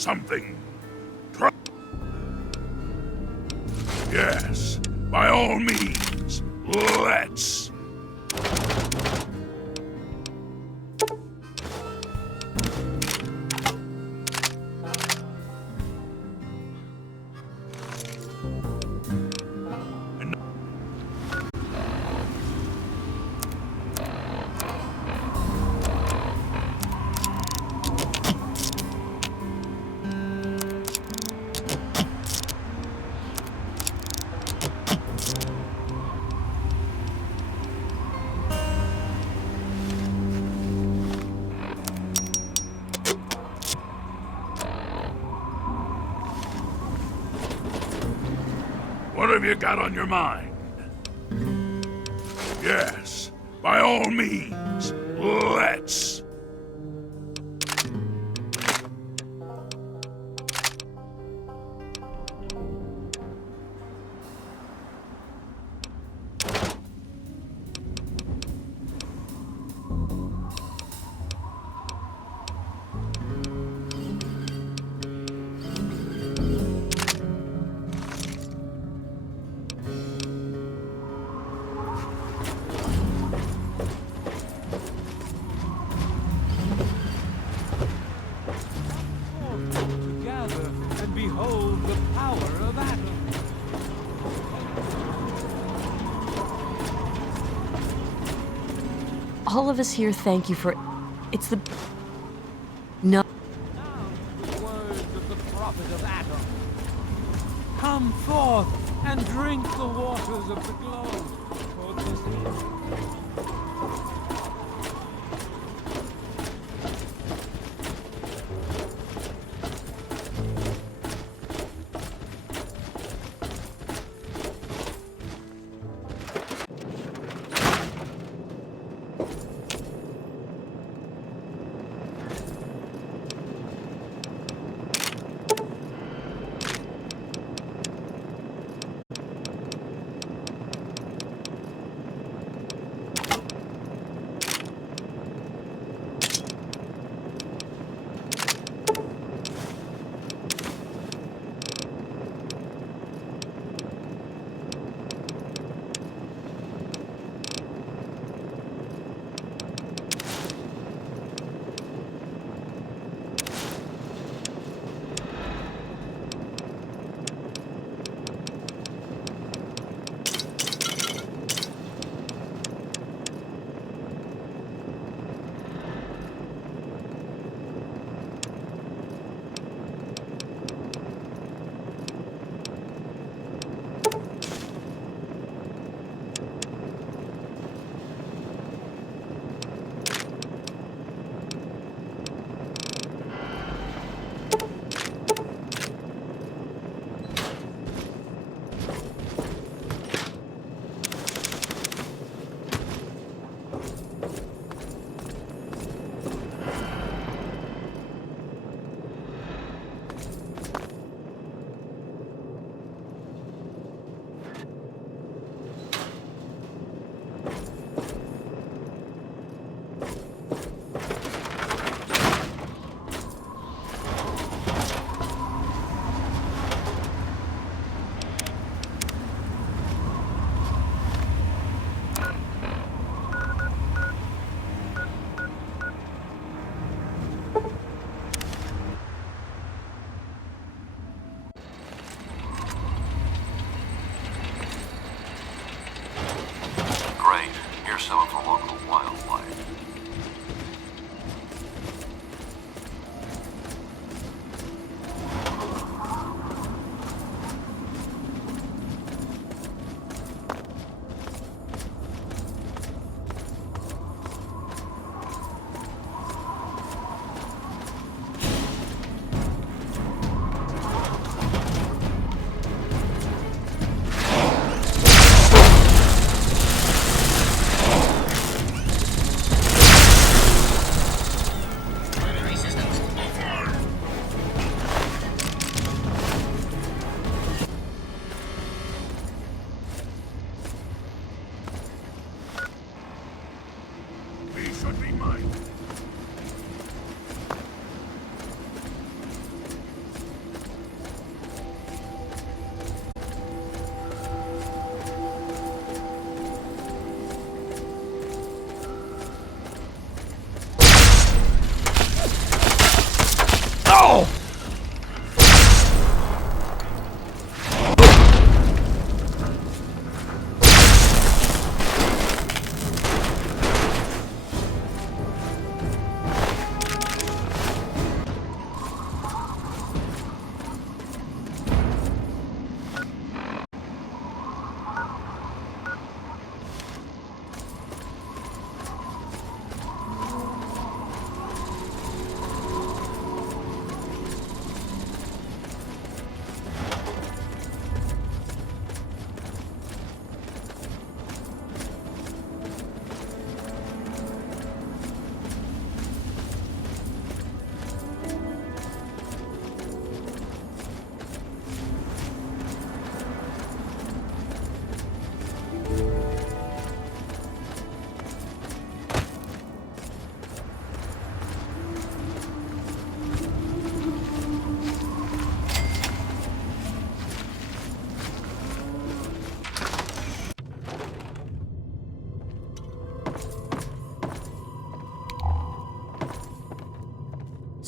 something? Yes, by all means, let's. What have you got on your mind? Yes, by all means, let's. Together and behold the power of Atom. All of us here thank you for... It's the... No. Now the words of the prophet of Atom. Come forth and drink the waters of the globe, for this is...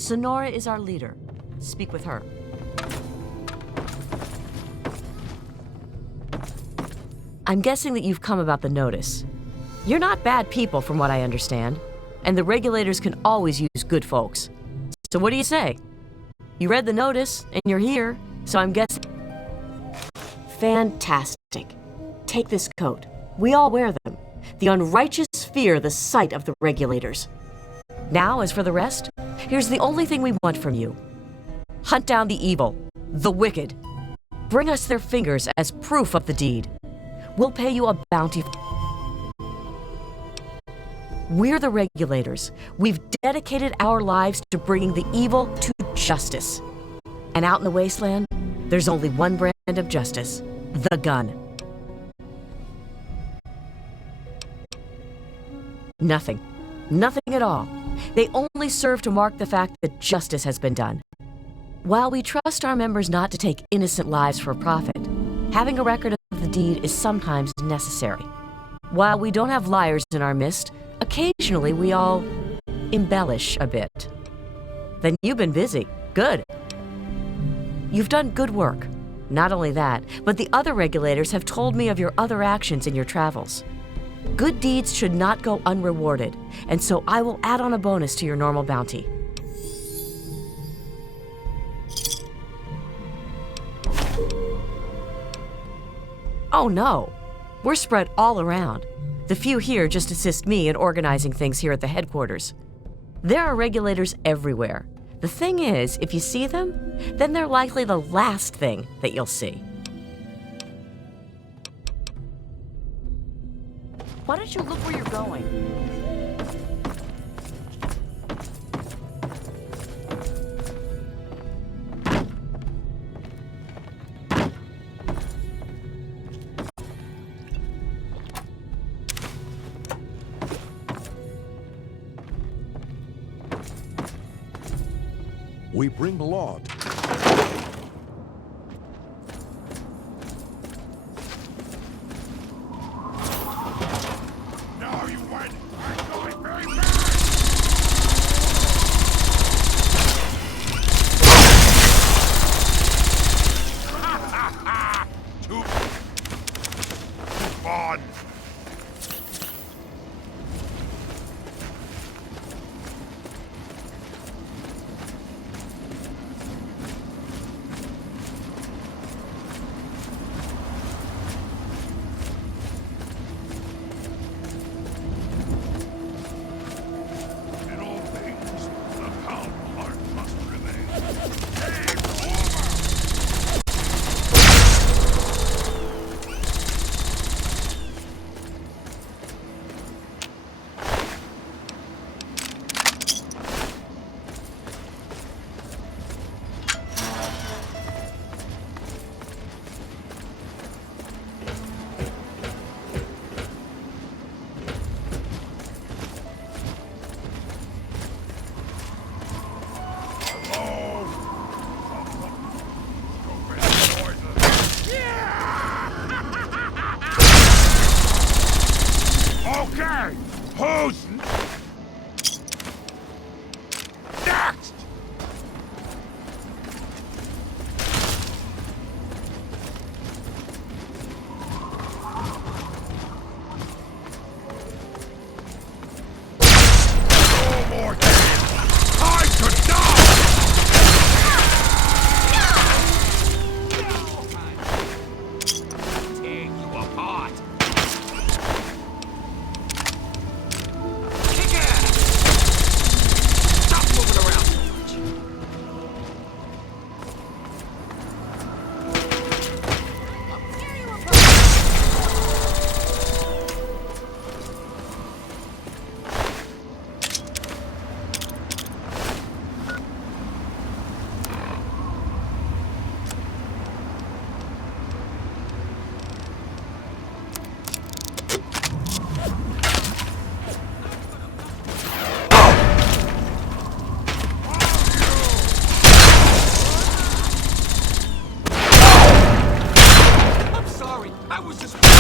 Sonora is our leader. Speak with her. I'm guessing that you've come about the notice. You're not bad people from what I understand, and the regulators can always use good folks. So what do you say? You read the notice, and you're here, so I'm guessing... Fantastic. Take this coat. We all wear them. The unrighteous fear the sight of the regulators. Now, as for the rest, here's the only thing we want from you. Hunt down the evil, the wicked. Bring us their fingers as proof of the deed. We'll pay you a bounty. We're the regulators. We've dedicated our lives to bringing the evil to justice. And out in the wasteland, there's only one brand of justice: the gun. Nothing. Nothing at all. They only serve to mark the fact that justice has been done. While we trust our members not to take innocent lives for profit, having a record of the deed is sometimes necessary. While we don't have liars in our midst, occasionally we all embellish a bit. Then you've been busy. Good. You've done good work. Not only that, but the other regulators have told me of your other actions in your travels. Good deeds should not go unrewarded, and so I will add on a bonus to your normal bounty. Oh no, we're spread all around. The few here just assist me in organizing things here at the headquarters. There are regulators everywhere. The thing is, if you see them, then they're likely the last thing that you'll see. Why don't you look where you're going? We bring law. Now you win! I'm going very fast! Too fun! In all things, the calm heart must prevail. Game over! Hello? Stupid noises. Okay, who's next? No more games. Time to die! Tear you apart. Kick ass! Stop moving around so much. I'll tear you apart. I'm sorry. I was just playing.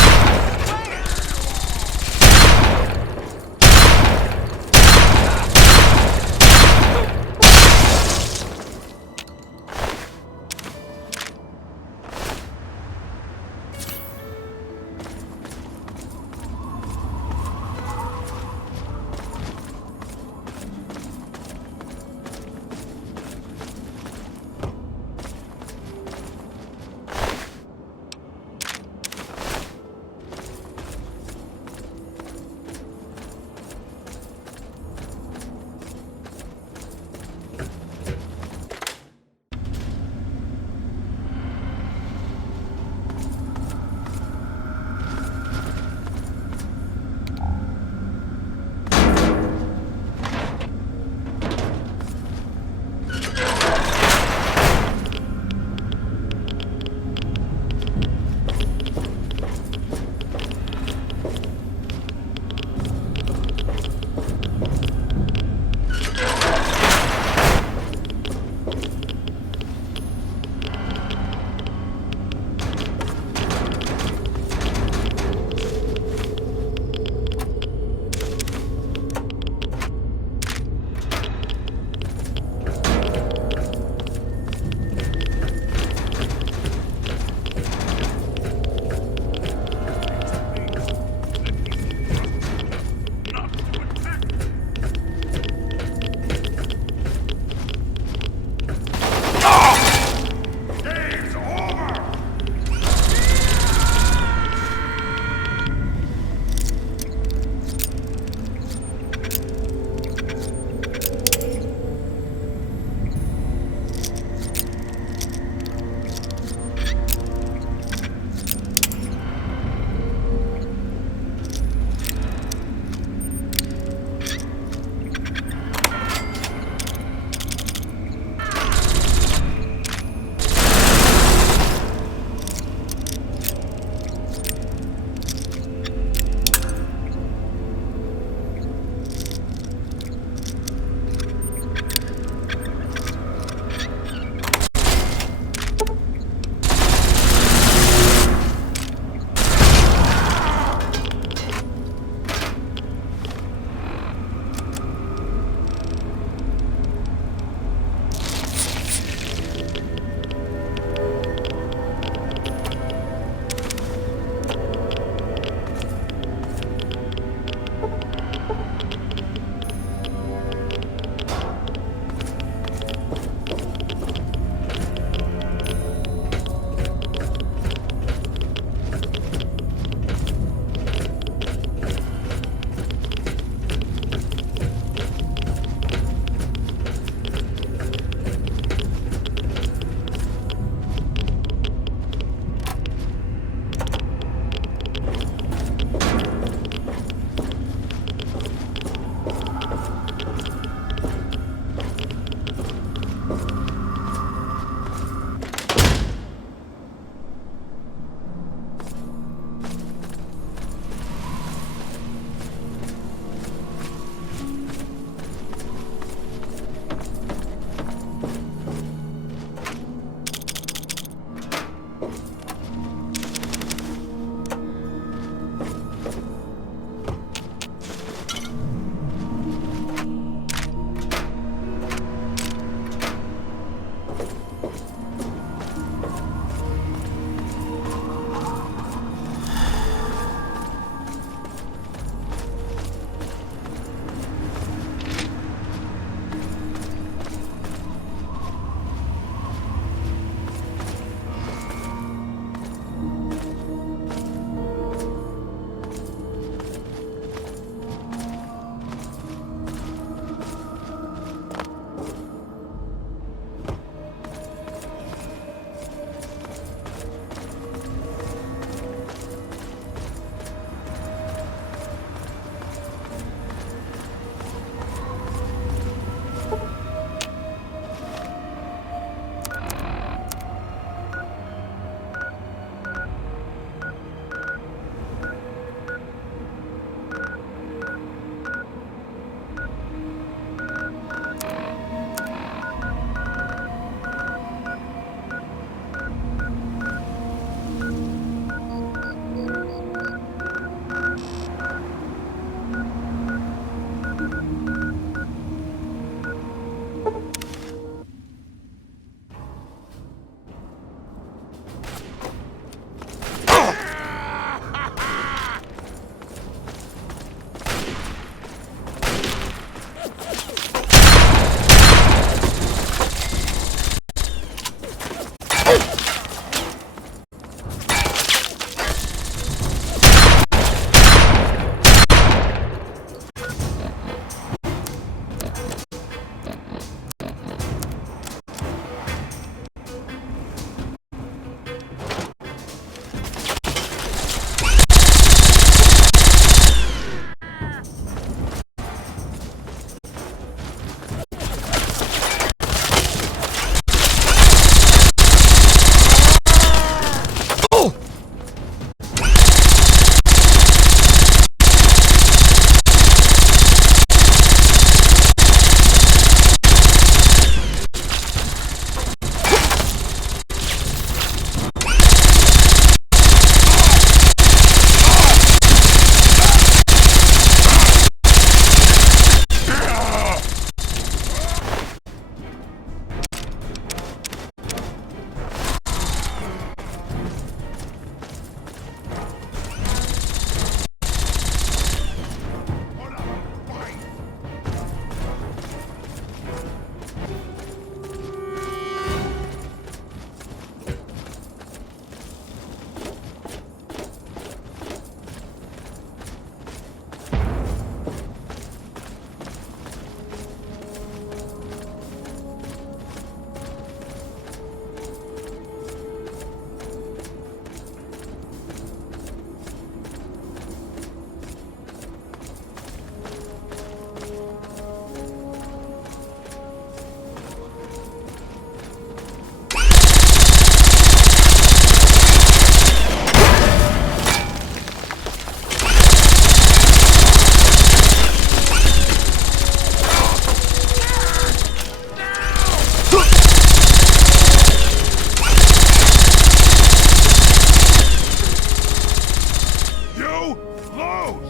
You lose!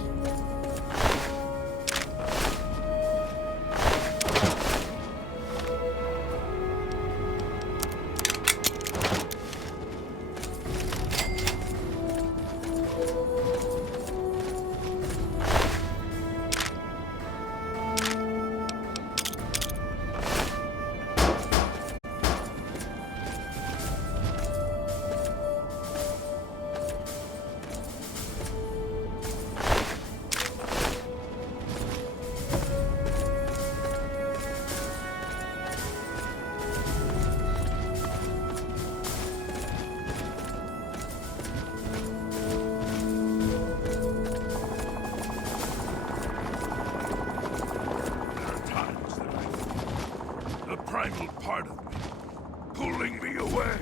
The primal part of me, pulling me away.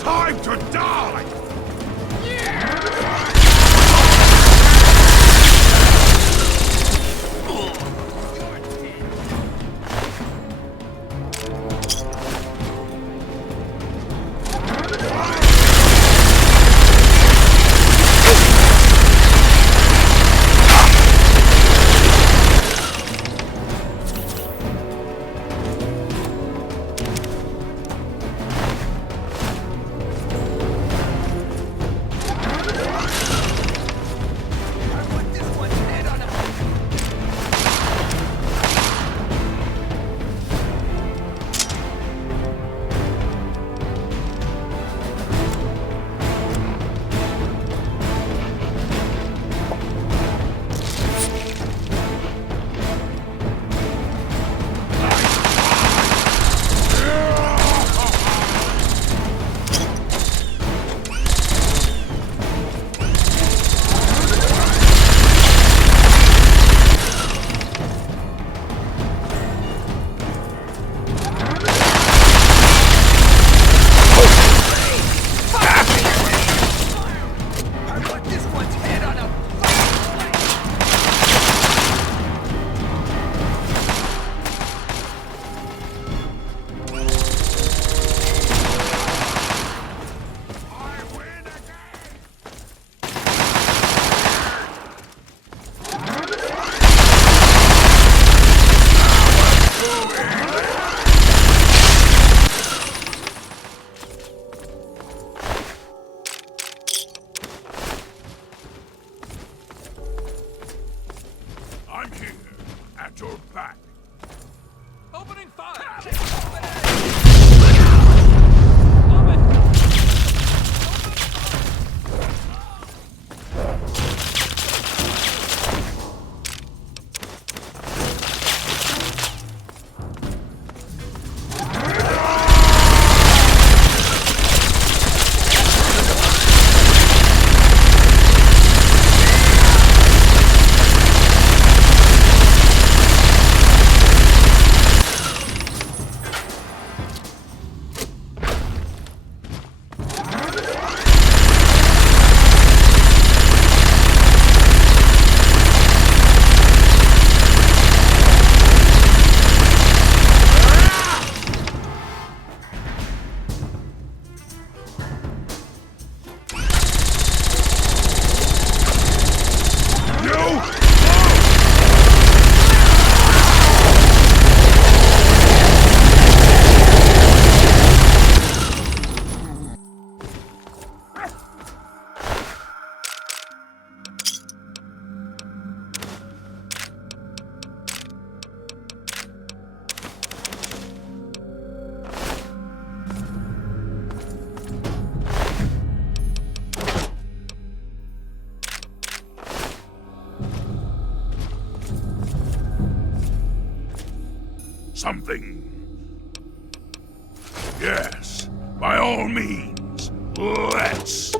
Time to die! something? Yes, by all means, let's.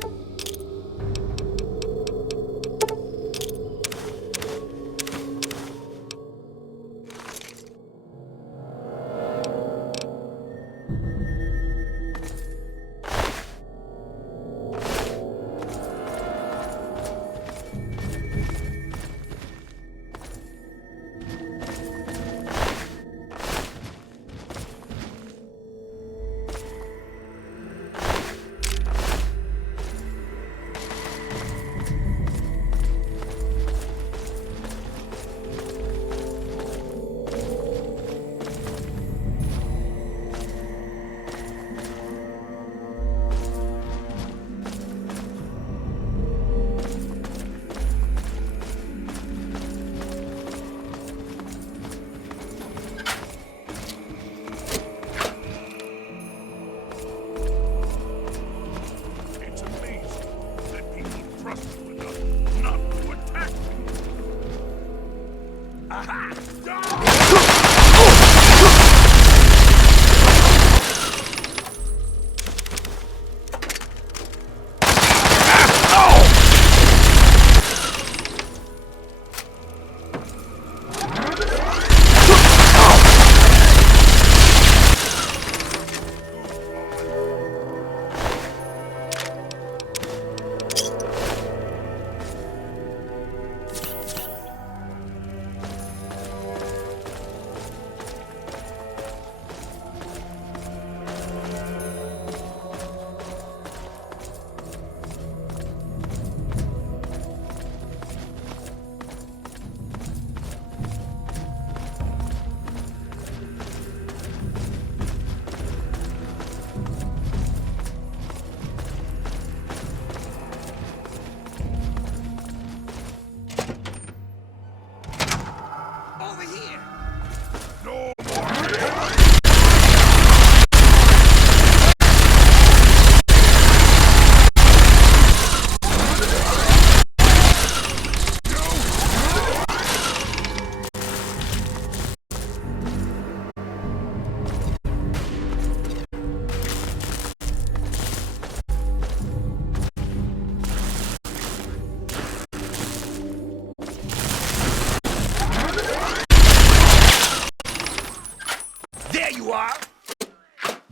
There you are!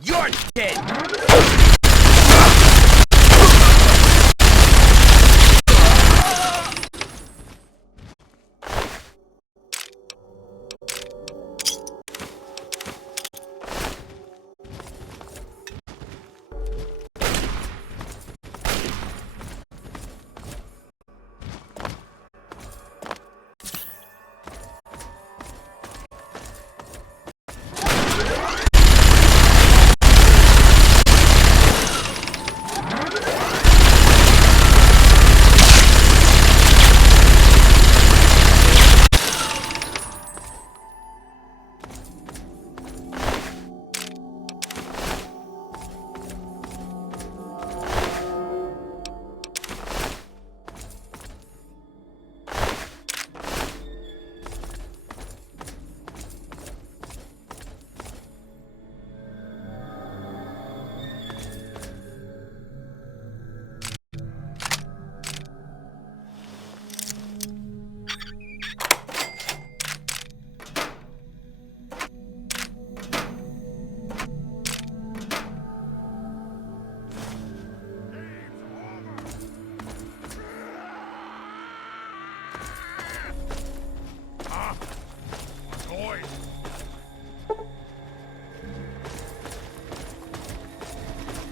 You're dead!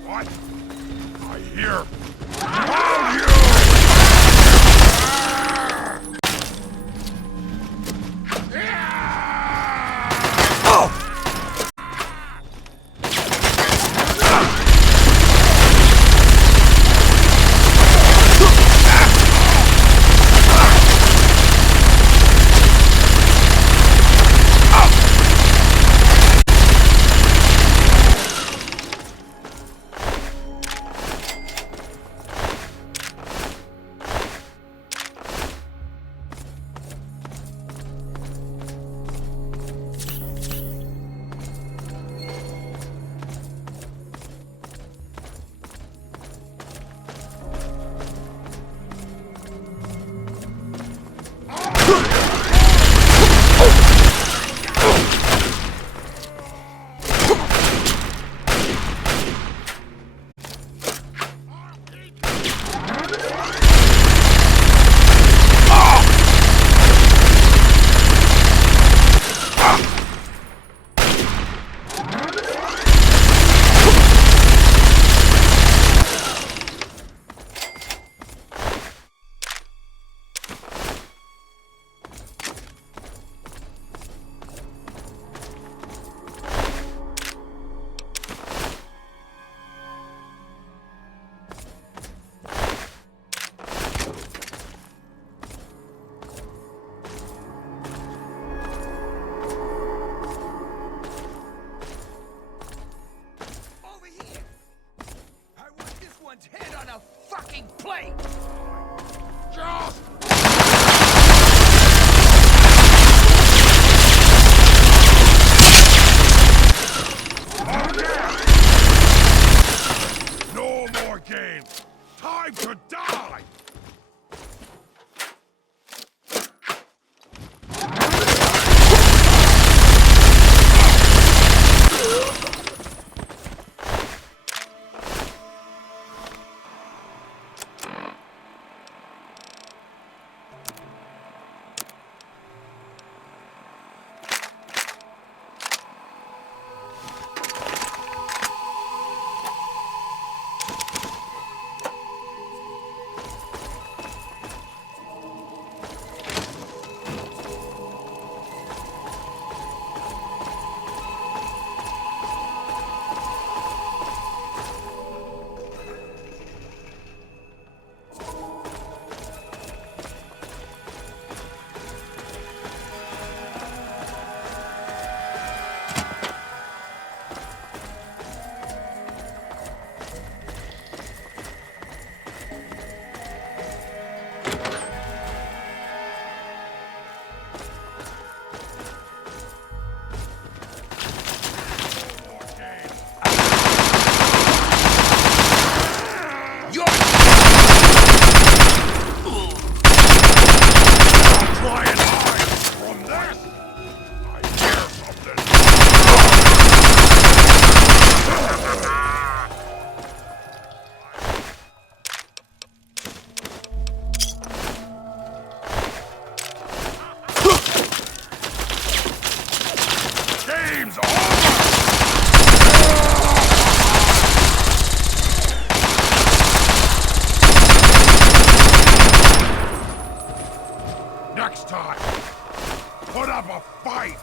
What? I hear. Found you! head on a fucking plate! Just no more games! Time to die! Try and hide from this! I hear something! Game's over! Next time, put up a fight!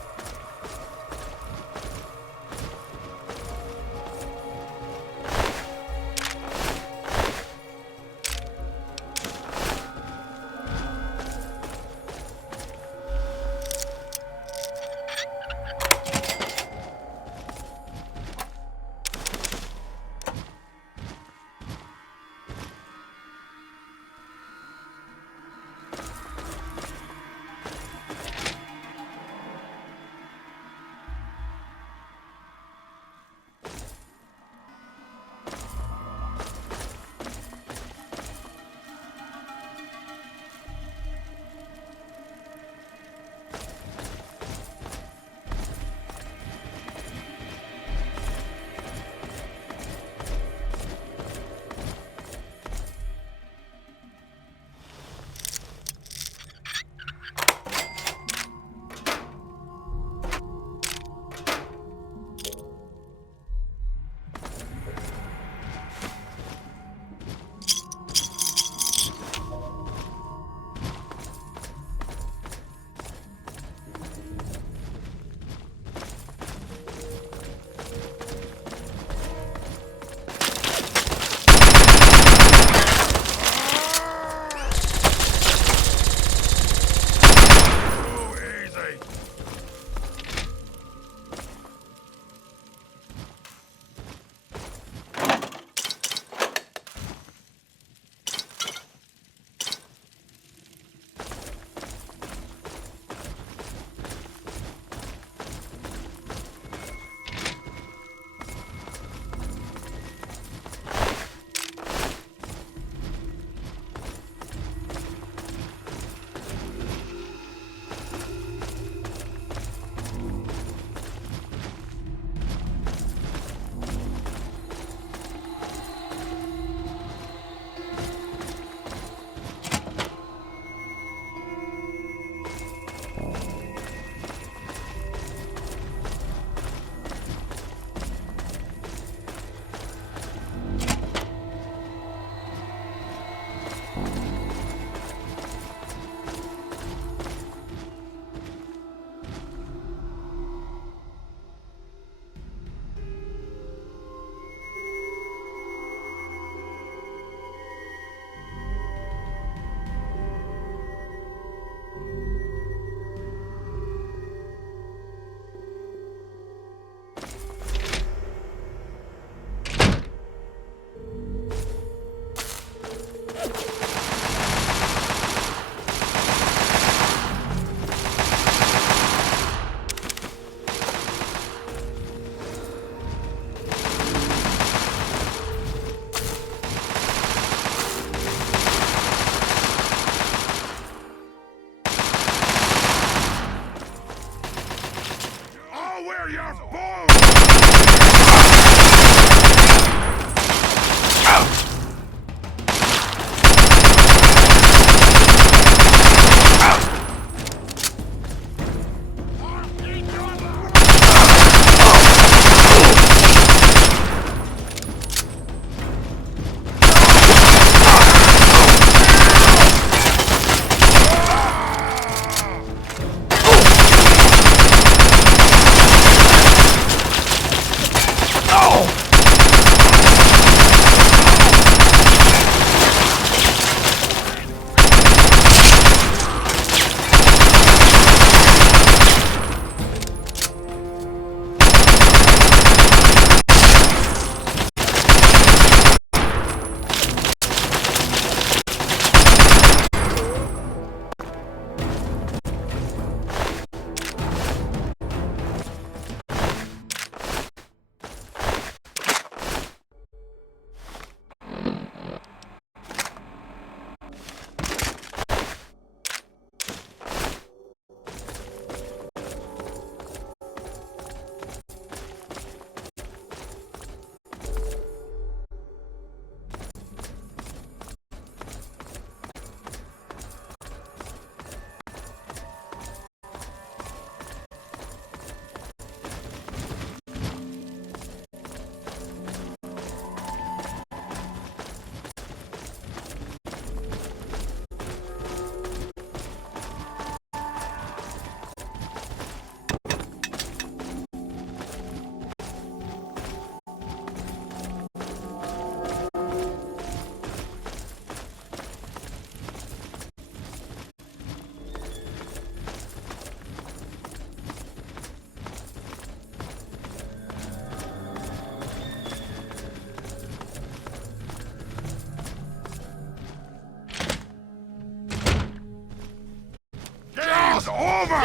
Over!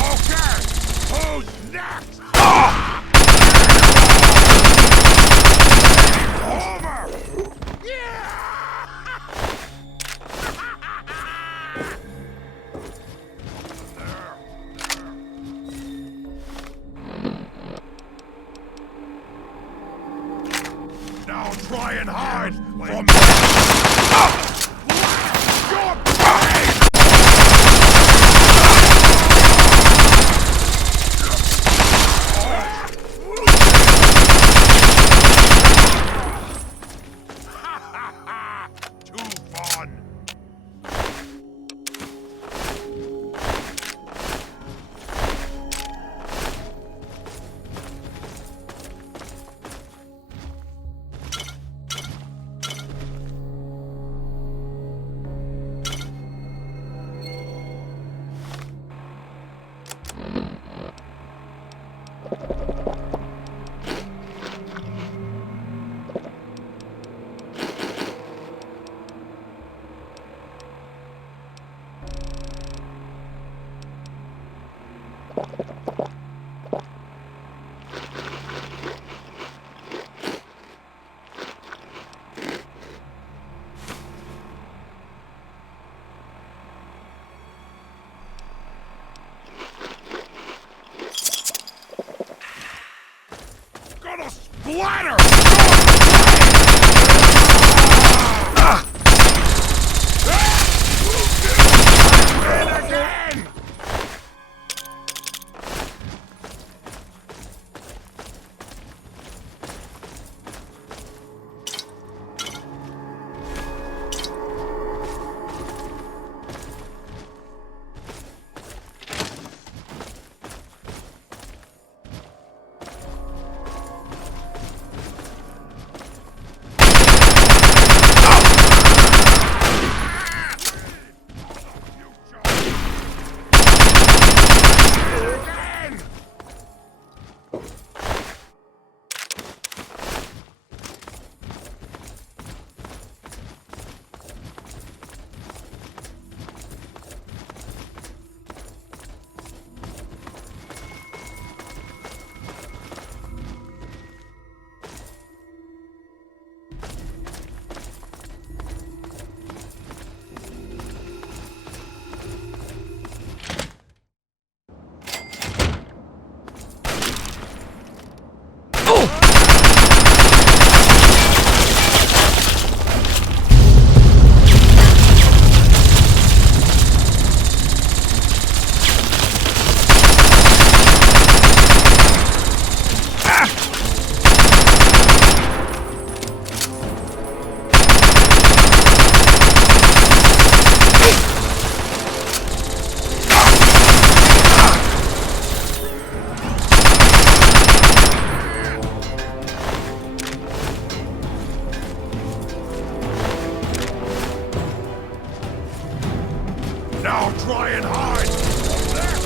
Okay, who's next? Over! Now try and hide from your brain! Too fun! Gonna splatter! Again! Now try and hide from this!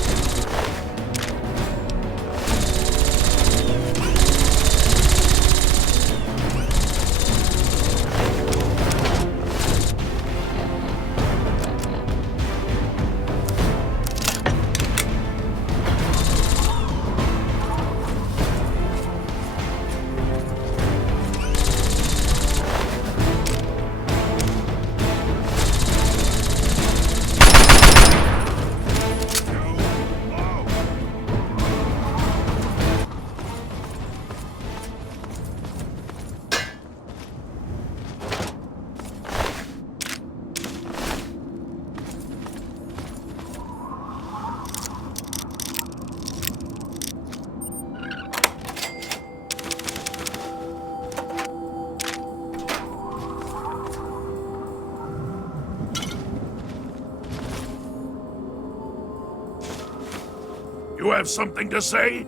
You have something to say?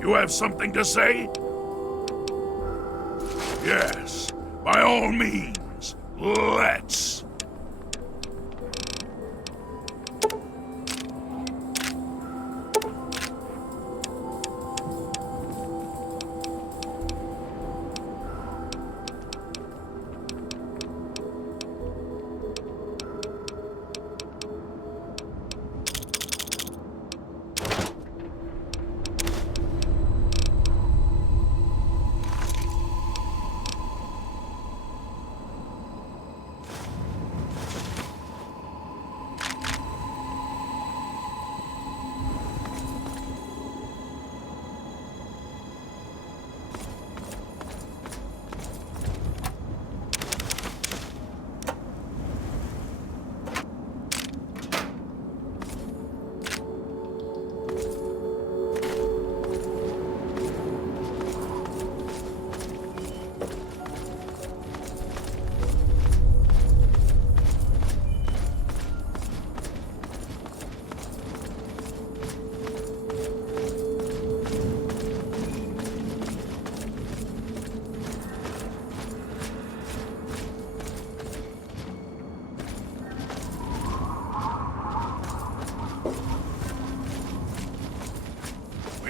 You have something to say? Yes, by all means, let's.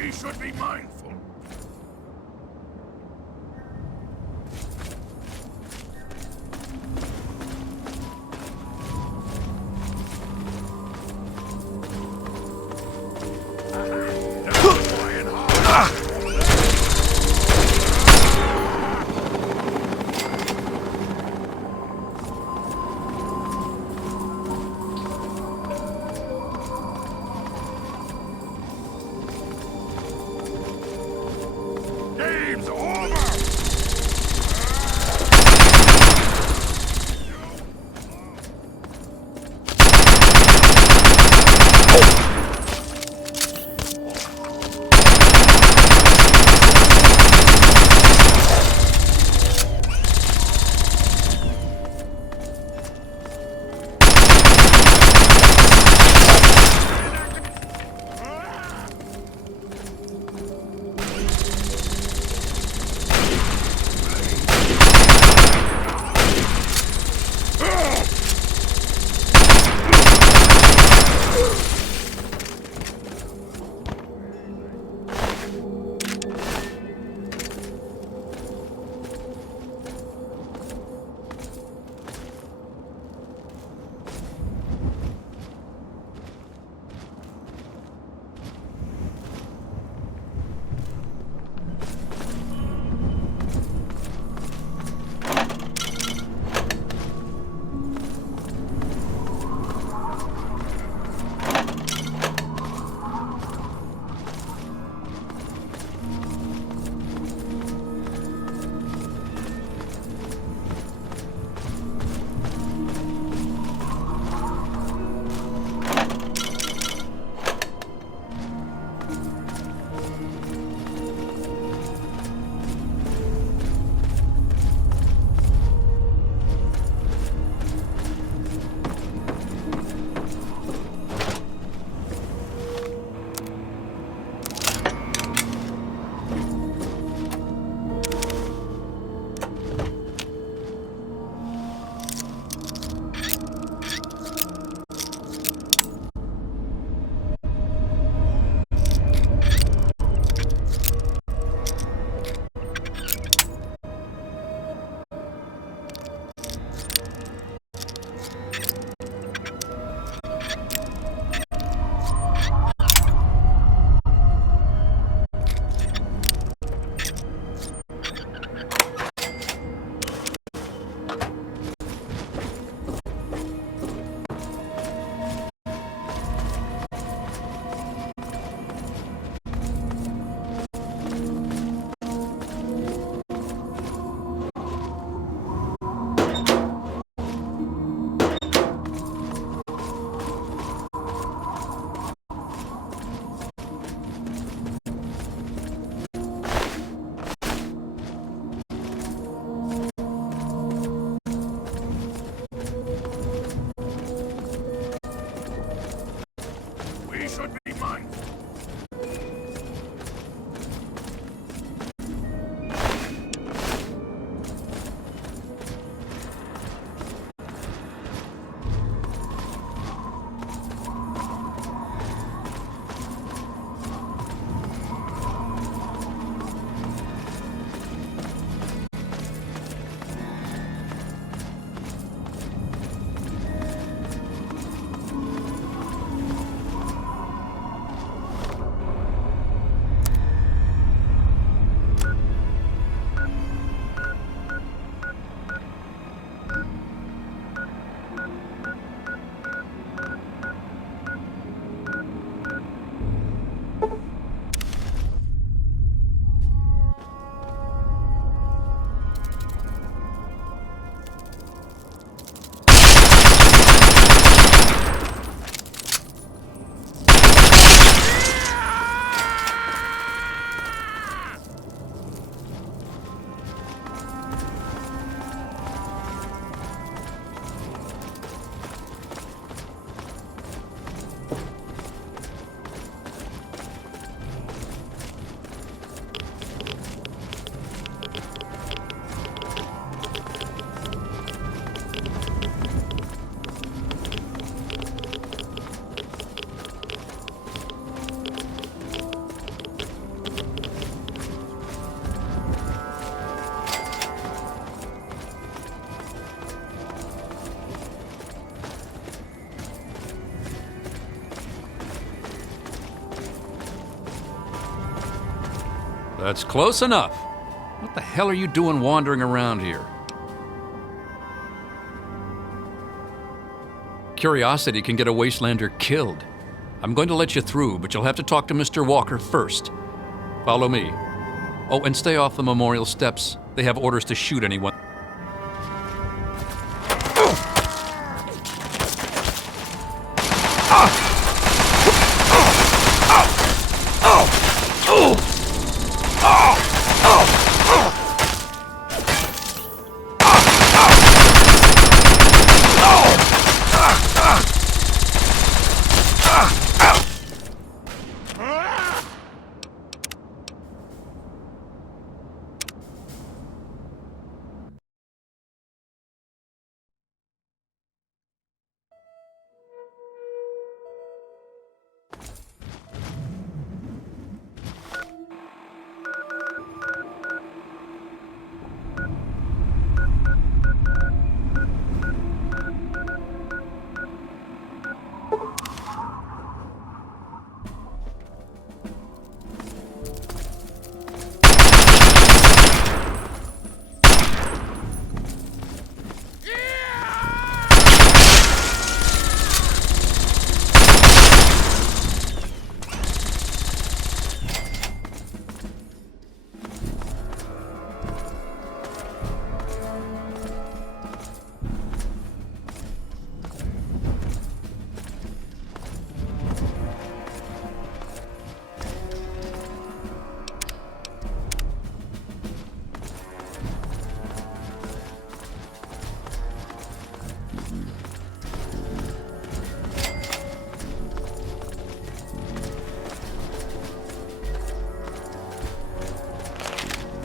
We should be mindful. Game's over! That's close enough. What the hell are you doing wandering around here? Curiosity can get a Wastelander killed. I'm going to let you through, but you'll have to talk to Mr. Walker first. Follow me. Oh, and stay off the memorial steps. They have orders to shoot anyone.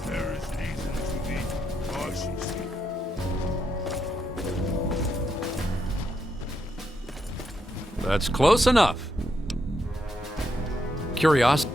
There is reason to be cautious here. That's close enough. Curiosity.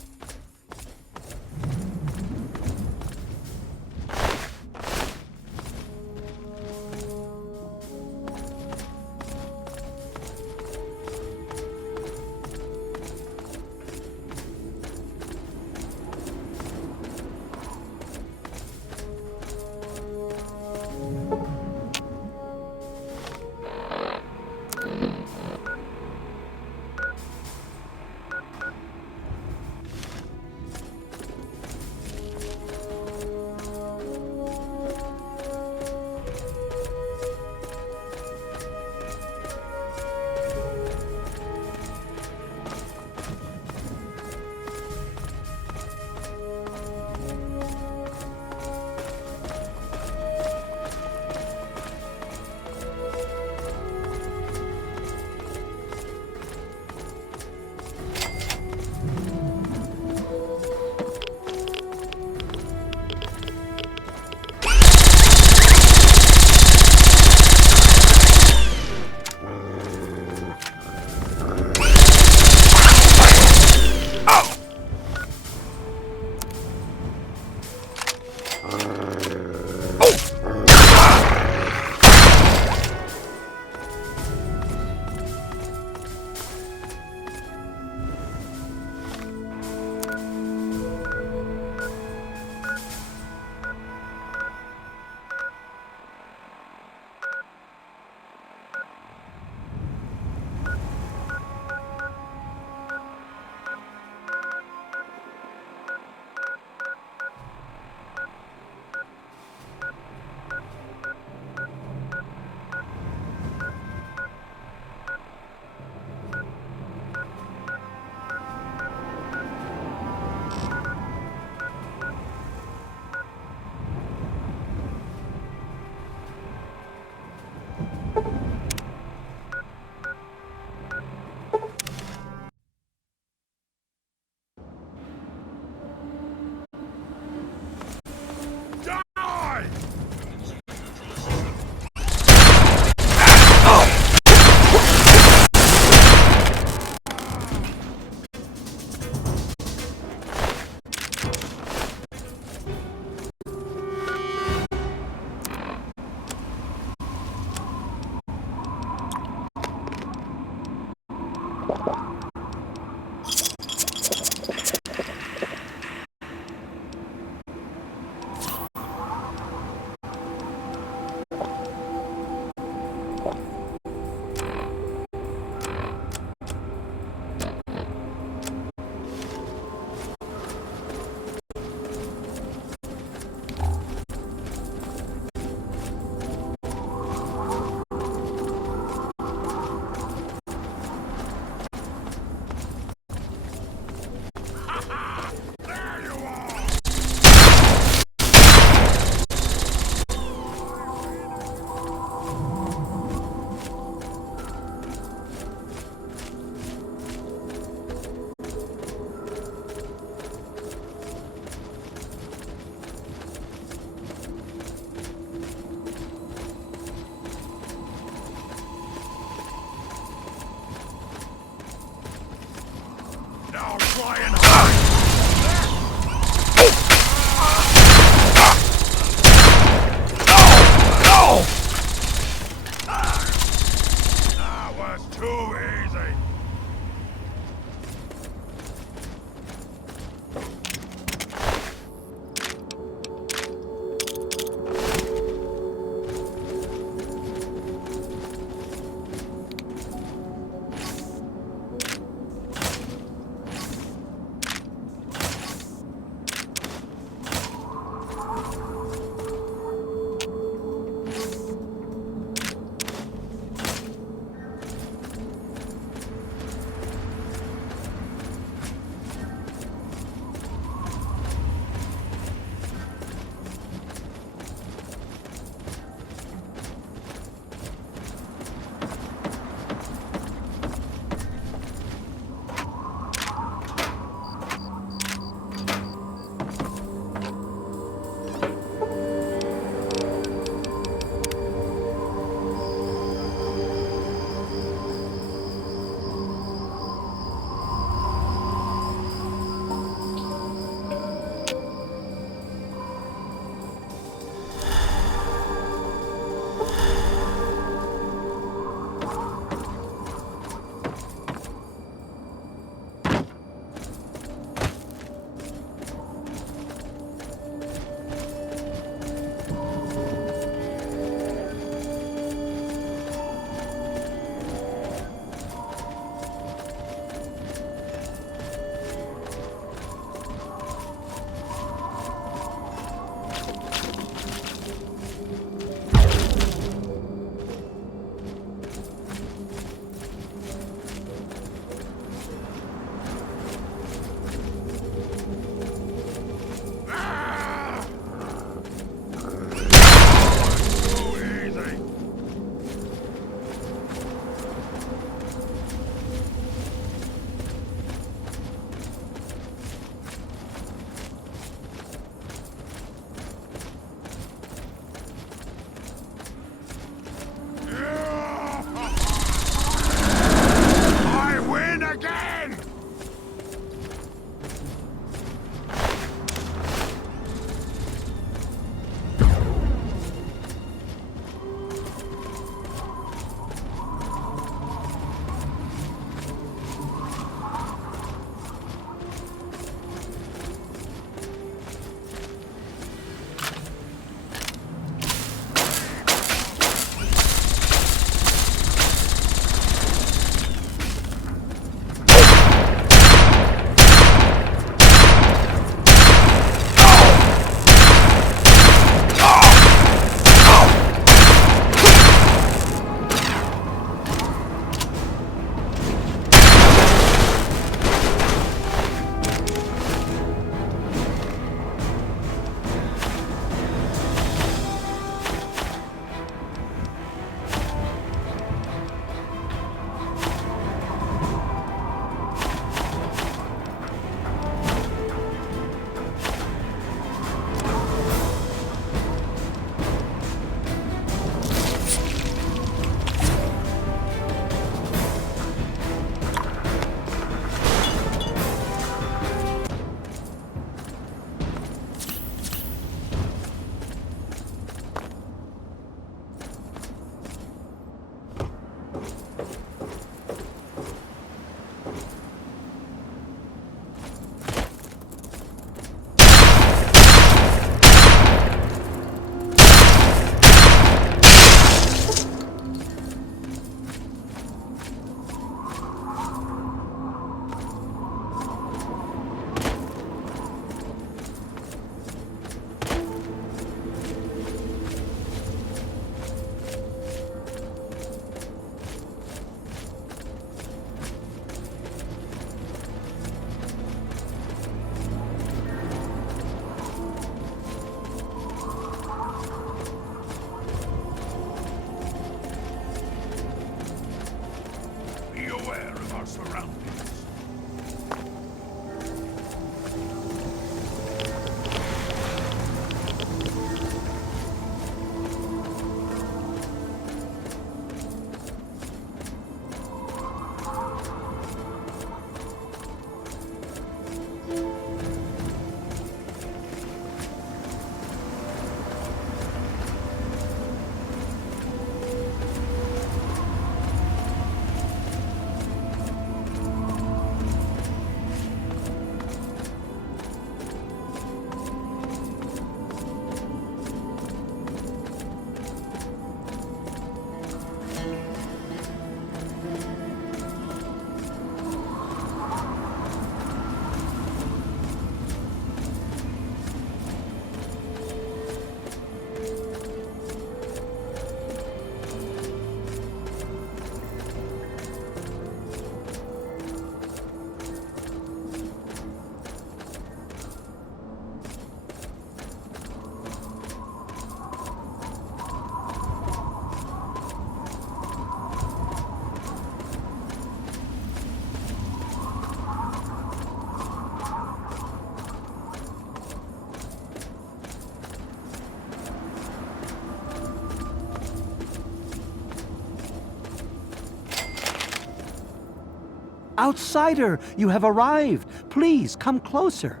Outsider, you have arrived. Please, come closer.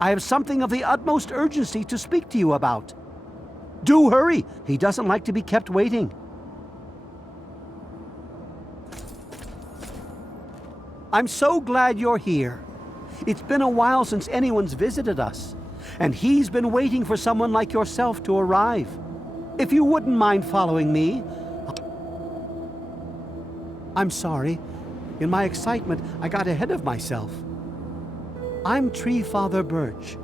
I have something of the utmost urgency to speak to you about. Do hurry. He doesn't like to be kept waiting. I'm so glad you're here. It's been a while since anyone's visited us, and he's been waiting for someone like yourself to arrive. If you wouldn't mind following me... I'm sorry. In my excitement, I got ahead of myself. I'm Tree Father Birch,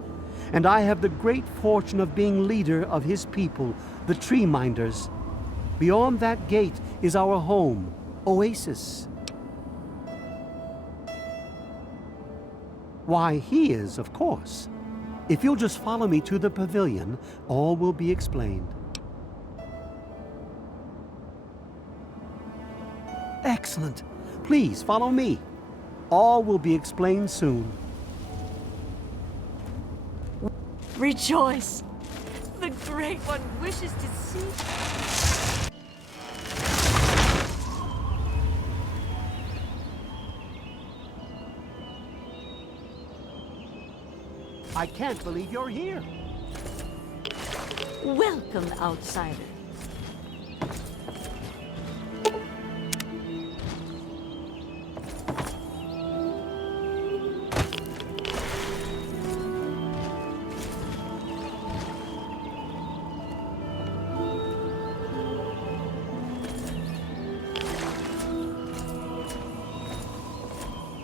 and I have the great fortune of being leader of his people, the Tree Minders. Beyond that gate is our home, Oasis. Why, he is, of course. If you'll just follow me to the pavilion, all will be explained. Excellent. Please follow me. All will be explained soon. Rejoice! The Great One wishes to see... I can't believe you're here. Welcome, outsider.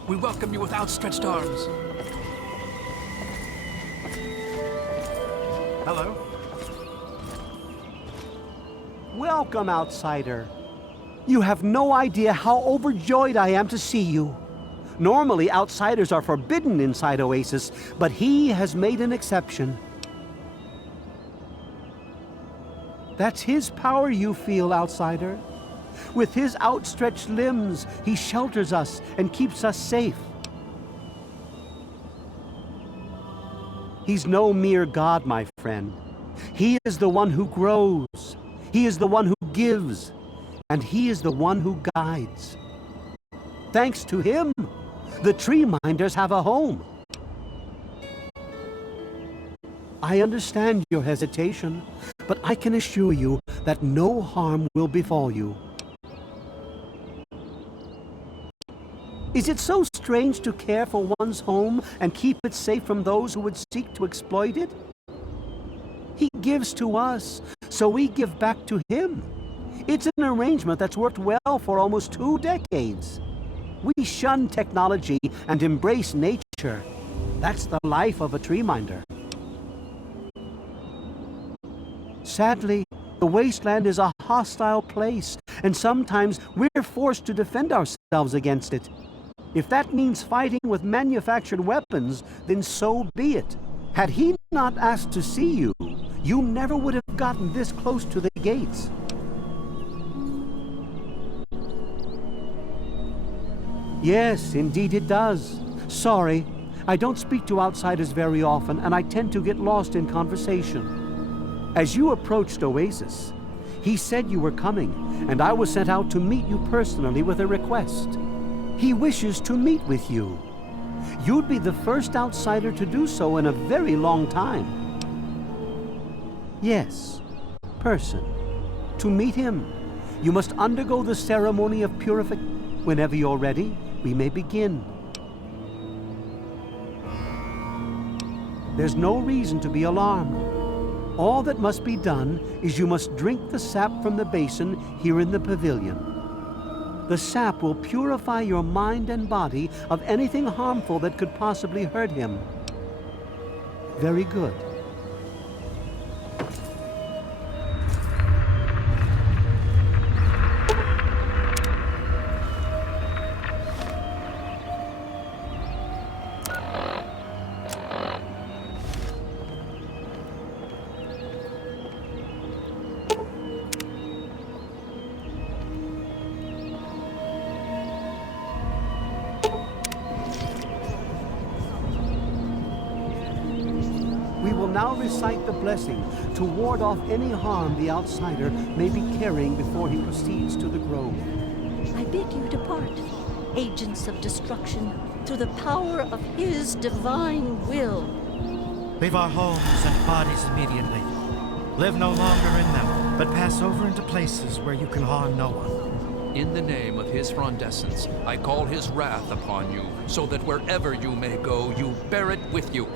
We welcome you with outstretched arms. Hello? Welcome, outsider. You have no idea how overjoyed I am to see you. Normally, outsiders are forbidden inside Oasis, but he has made an exception. That's his power you feel, outsider. With his outstretched limbs, he shelters us and keeps us safe. He's no mere god, my friend. He is the one who grows. He is the one who gives. And he is the one who guides. Thanks to him, the Tree Minders have a home. I understand your hesitation, but I can assure you that no harm will befall you. Is it so strange to care for one's home and keep it safe from those who would seek to exploit it? He gives to us, so we give back to him. It's an arrangement that's worked well for almost 2 decades. We shun technology and embrace nature. That's the life of a tree minder. Sadly, the wasteland is a hostile place, and sometimes we're forced to defend ourselves against it. If that means fighting with manufactured weapons, then so be it. Had he not asked to see you, you never would have gotten this close to the gates. Yes, indeed it does. Sorry, I don't speak to outsiders very often, and I tend to get lost in conversation. As you approached Oasis, he said you were coming, and I was sent out to meet you personally with a request. He wishes to meet with you. You'd be the first outsider to do so in a very long time. Yes, person. To meet him, you must undergo the ceremony of purification. Whenever you're ready, we may begin. There's no reason to be alarmed. All that must be done is you must drink the sap from the basin here in the pavilion. The sap will purify your mind and body of anything harmful that could possibly hurt him. Very good. We will now recite the blessing to ward off any harm the outsider may be carrying before he proceeds to the grove. I bid you depart. agents of destruction through the power of his divine will. Leave our homes and bodies immediately. Live no longer in them, but pass over into places where you can harm no one. In the name of his frondescence, I call his wrath upon you, so that wherever you may go, you bear it with you.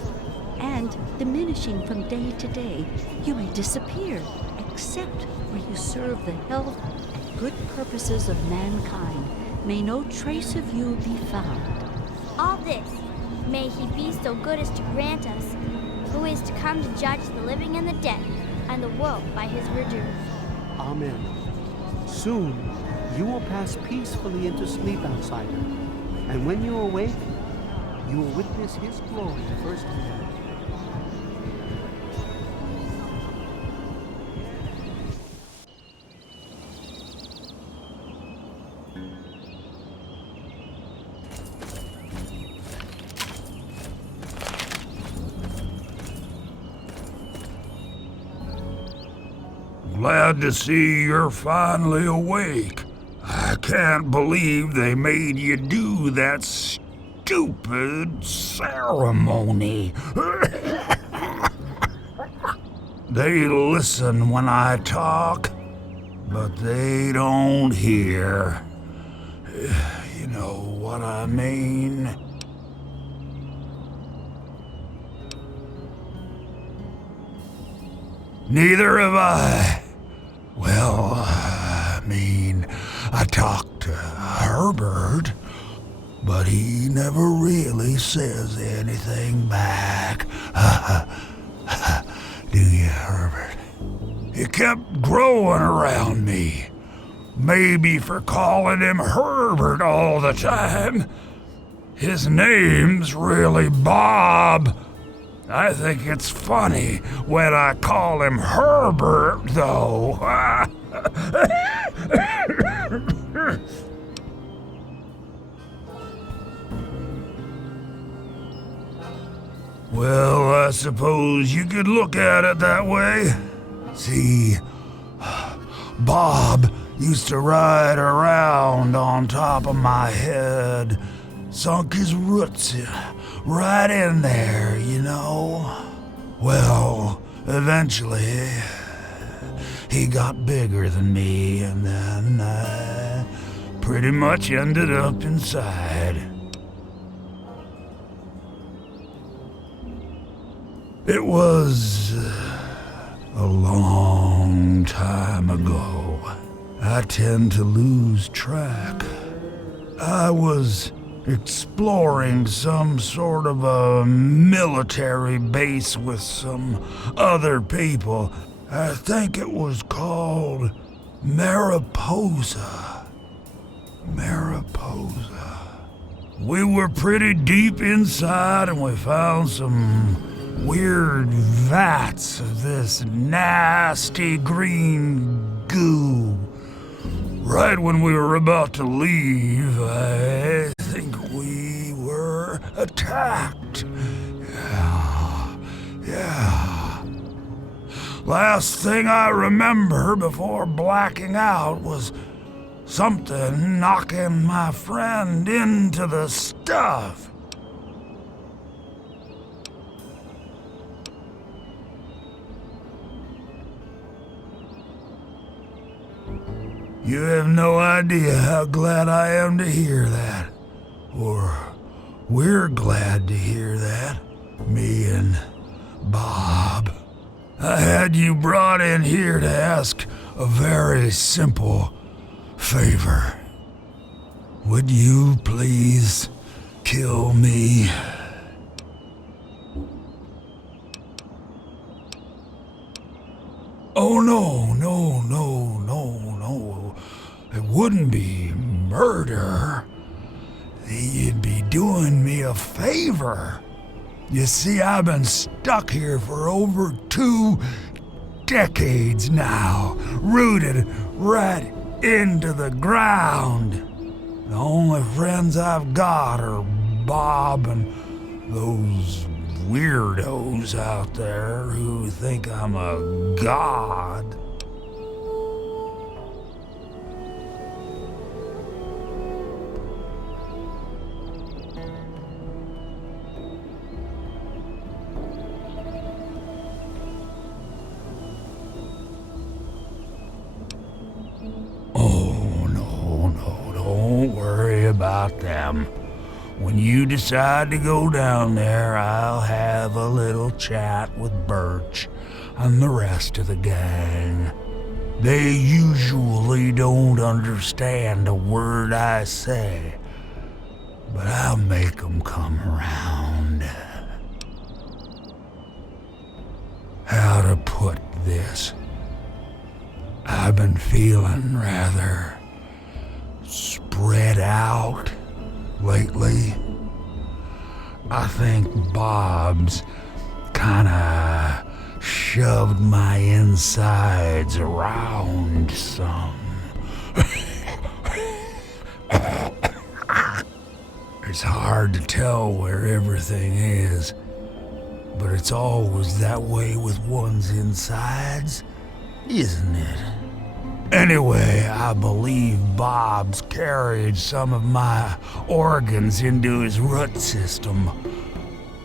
And, diminishing from day to day, you may disappear, except where you serve the health and good purposes of mankind. May no trace of you be found. All this, may he be so good as to grant us, who is to come to judge the living and the dead, and the world by his redoom. Amen. Soon, you will pass peacefully into sleep, outsider. And when you awake, you will witness his glory firsthand. Glad to see you're finally awake. I can't believe they made you do that stupid ceremony. They listen when I talk, but they don't hear. You know what I mean? Neither have I. Well, I talked to Herbert, but he never really says anything back. Do you, Herbert? He kept growing around me. Maybe for calling him Herbert all the time. His name's really Bob. I think it's funny when I call him Herbert, though. Well, I suppose you could look at it that way. See, Bob used to ride around on top of my head, sunk his roots right in there, you know. Well, eventually, he got bigger than me, and then I pretty much ended up inside. It was a long time ago. I tend to lose track. I was exploring some sort of a military base with some other people. I think it was called Mariposa. Mariposa. We were pretty deep inside and we found some weird vats of this nasty green goo. Right when we were about to leave, I think we were attacked. Yeah. Last thing I remember before blacking out was something knocking my friend into the stuff. You have no idea how glad I am to hear that. Or we're glad to hear that. Me and Bob. I had you brought in here to ask a very simple favor. Would you please kill me? Oh, no. It wouldn't be murder. You'd be doing me a favor. You see, I've been stuck here for over 2 decades now, rooted right into the ground. The only friends I've got are Bob and those weirdos out there who think I'm a god. about them. When you decide to go down there, I'll have a little chat with Birch and the rest of the gang. They usually don't understand a word I say, but I'll make them come around. How to put this? I've been feeling rather spread out lately. I think Bob's kinda shoved my insides around some. It's hard to tell where everything is, but it's always that way with one's insides, isn't it? Anyway, I believe Bob's carried some of my organs into his root system.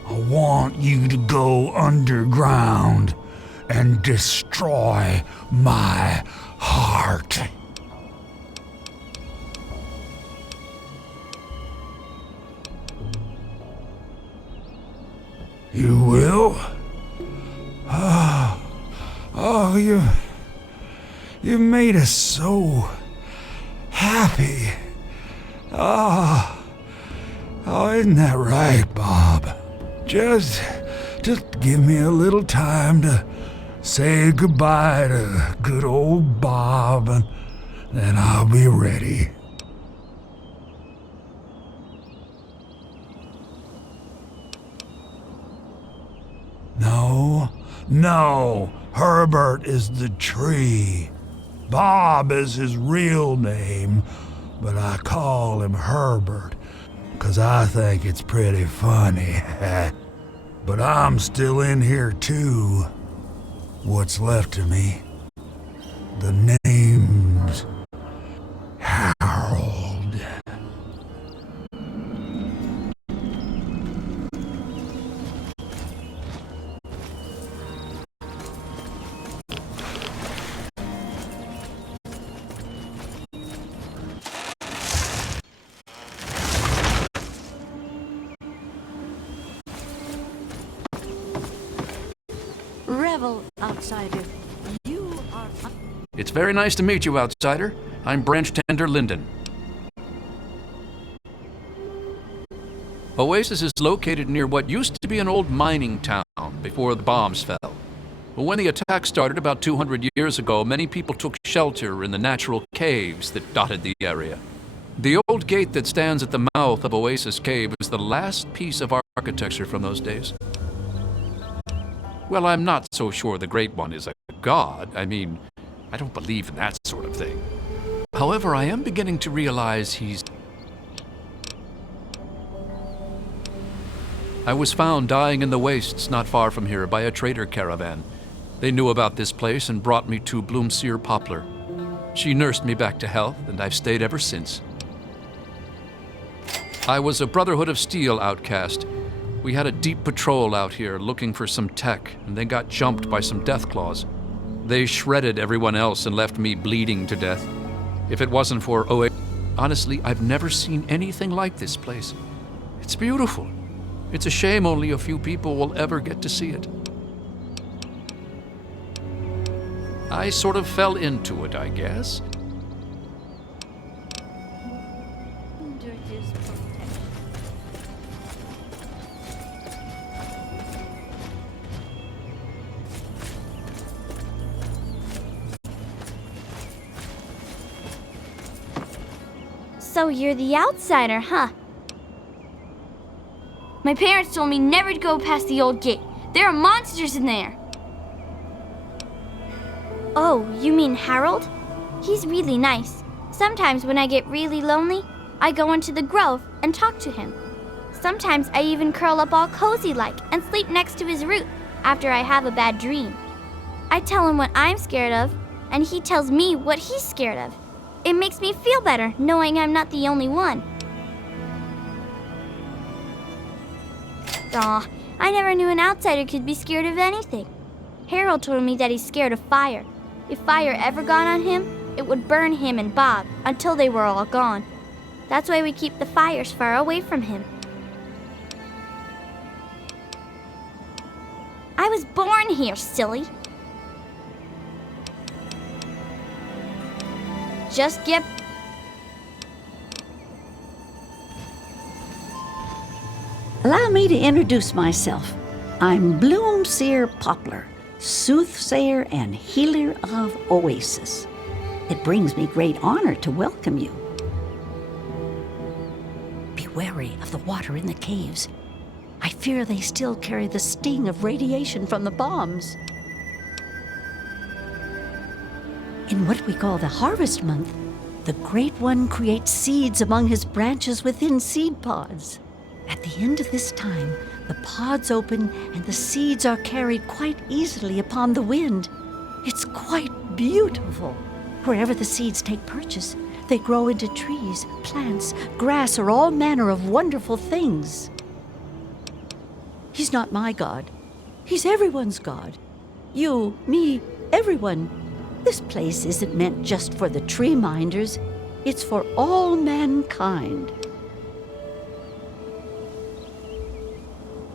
I want you to go underground and destroy my heart. You will? Oh, you made us so happy. Oh, isn't that right, Bob? Just give me a little time to say goodbye to good old Bob, and then I'll be ready. No, Herbert is the tree. Bob is his real name, but I call him Herbert, 'cause I think it's pretty funny. But I'm still in here too. What's left of me? The name's Harold. Revel, outsider. You are... It's very nice to meet you, outsider. I'm Branch Tender Linden. Oasis is located near what used to be an old mining town before the bombs fell. But when the attack started about 200 years ago, many people took shelter in the natural caves that dotted the area. The old gate that stands at the mouth of Oasis Cave is the last piece of architecture from those days. Well, I'm not so sure the Great One is a god. I mean, I don't believe in that sort of thing. However, I am beginning to realize he's... I was found dying in the wastes not far from here by a trader caravan. They knew about this place and brought me to Bloomseer Poplar. She nursed me back to health, and I've stayed ever since. I was a Brotherhood of Steel outcast. We had a deep patrol out here looking for some tech, and they got jumped by some Deathclaws. They shredded everyone else and left me bleeding to death. If it wasn't for OA... Honestly, I've never seen anything like this place. It's beautiful. It's a shame only a few people will ever get to see it. I sort of fell into it, I guess. So you're the outsider, huh? My parents told me never to go past the old gate. There are monsters in there. Oh, you mean Harold? He's really nice. Sometimes when I get really lonely, I go into the grove and talk to him. Sometimes I even curl up all cozy-like and sleep next to his root after I have a bad dream. I tell him what I'm scared of, and he tells me what he's scared of. It makes me feel better knowing I'm not the only one. Aw, I never knew an outsider could be scared of anything. Harold told me that he's scared of fire. If fire ever got on him, it would burn him and Bob until they were all gone. That's why we keep the fires far away from him. I was born here, silly. Just get... Allow me to introduce myself. I'm Bloomseer Poplar, soothsayer and healer of Oasis. It brings me great honor to welcome you. Be wary of the water in the caves. I fear they still carry the sting of radiation from the bombs. In what we call the harvest month, the Great One creates seeds among his branches within seed pods. At the end of this time, the pods open and the seeds are carried quite easily upon the wind. It's quite beautiful. Wherever the seeds take purchase, they grow into trees, plants, grass, or all manner of wonderful things. He's not my God. He's everyone's God. You, me, everyone. This place isn't meant just for the tree minders. It's for all mankind.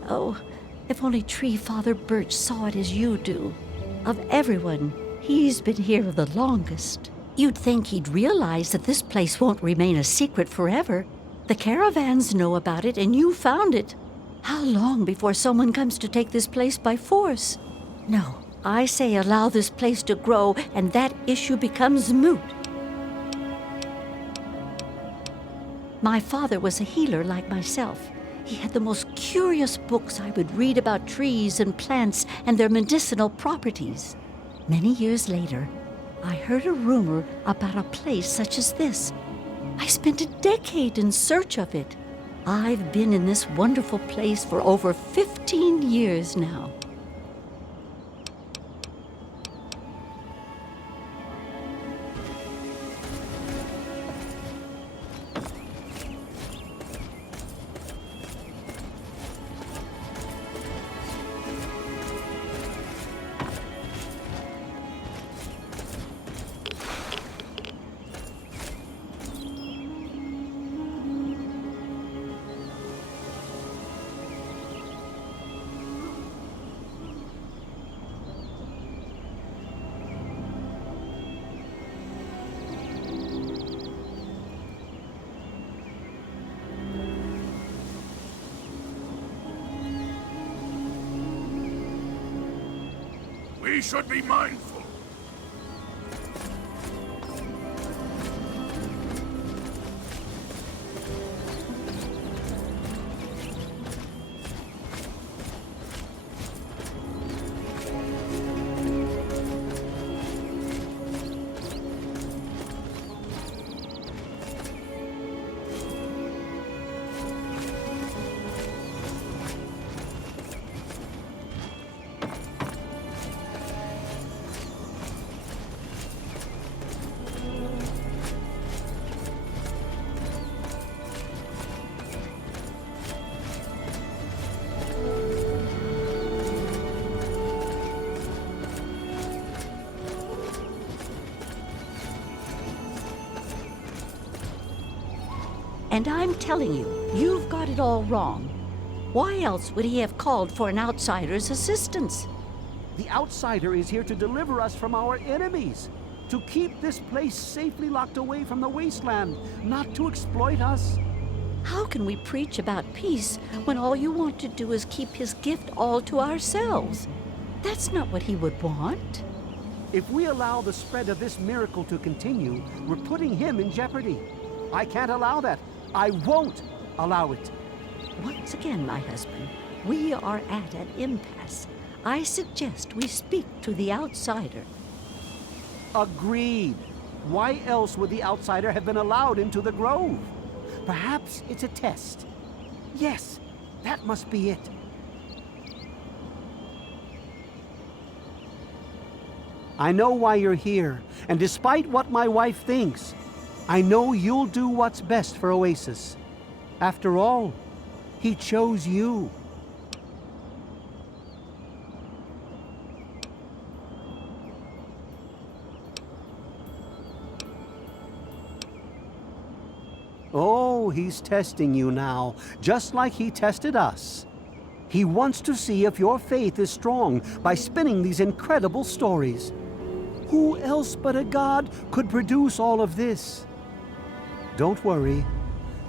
Oh, if only Tree Father Birch saw it as you do. Of everyone, he's been here the longest. You'd think he'd realize that this place won't remain a secret forever. The caravans know about it, and you found it. How long before someone comes to take this place by force? No, I say allow this place to grow, and that issue becomes moot. My father was a healer like myself. He had the most curious books I would read about trees and plants and their medicinal properties. Many years later, I heard a rumor about a place such as this. I spent a decade in search of it. I've been in this wonderful place for over 15 years now. We should be mindful. And I'm telling you, you've got it all wrong. Why else would he have called for an outsider's assistance? The outsider is here to deliver us from our enemies, to keep this place safely locked away from the wasteland, not to exploit us. How can we preach about peace when all you want to do is keep his gift all to ourselves? That's not what he would want. If we allow the spread of this miracle to continue, we're putting him in jeopardy. I can't allow that. I won't allow it. Once again, my husband, we are at an impasse. I suggest we speak to the outsider. Agreed. Why else would the outsider have been allowed into the grove? Perhaps it's a test. Yes, that must be it. I know why you're here, and despite what my wife thinks, I know you'll do what's best for Oasis. After all, he chose you. Oh, he's testing you now, just like he tested us. He wants to see if your faith is strong by spinning these incredible stories. Who else but a god could produce all of this? Don't worry.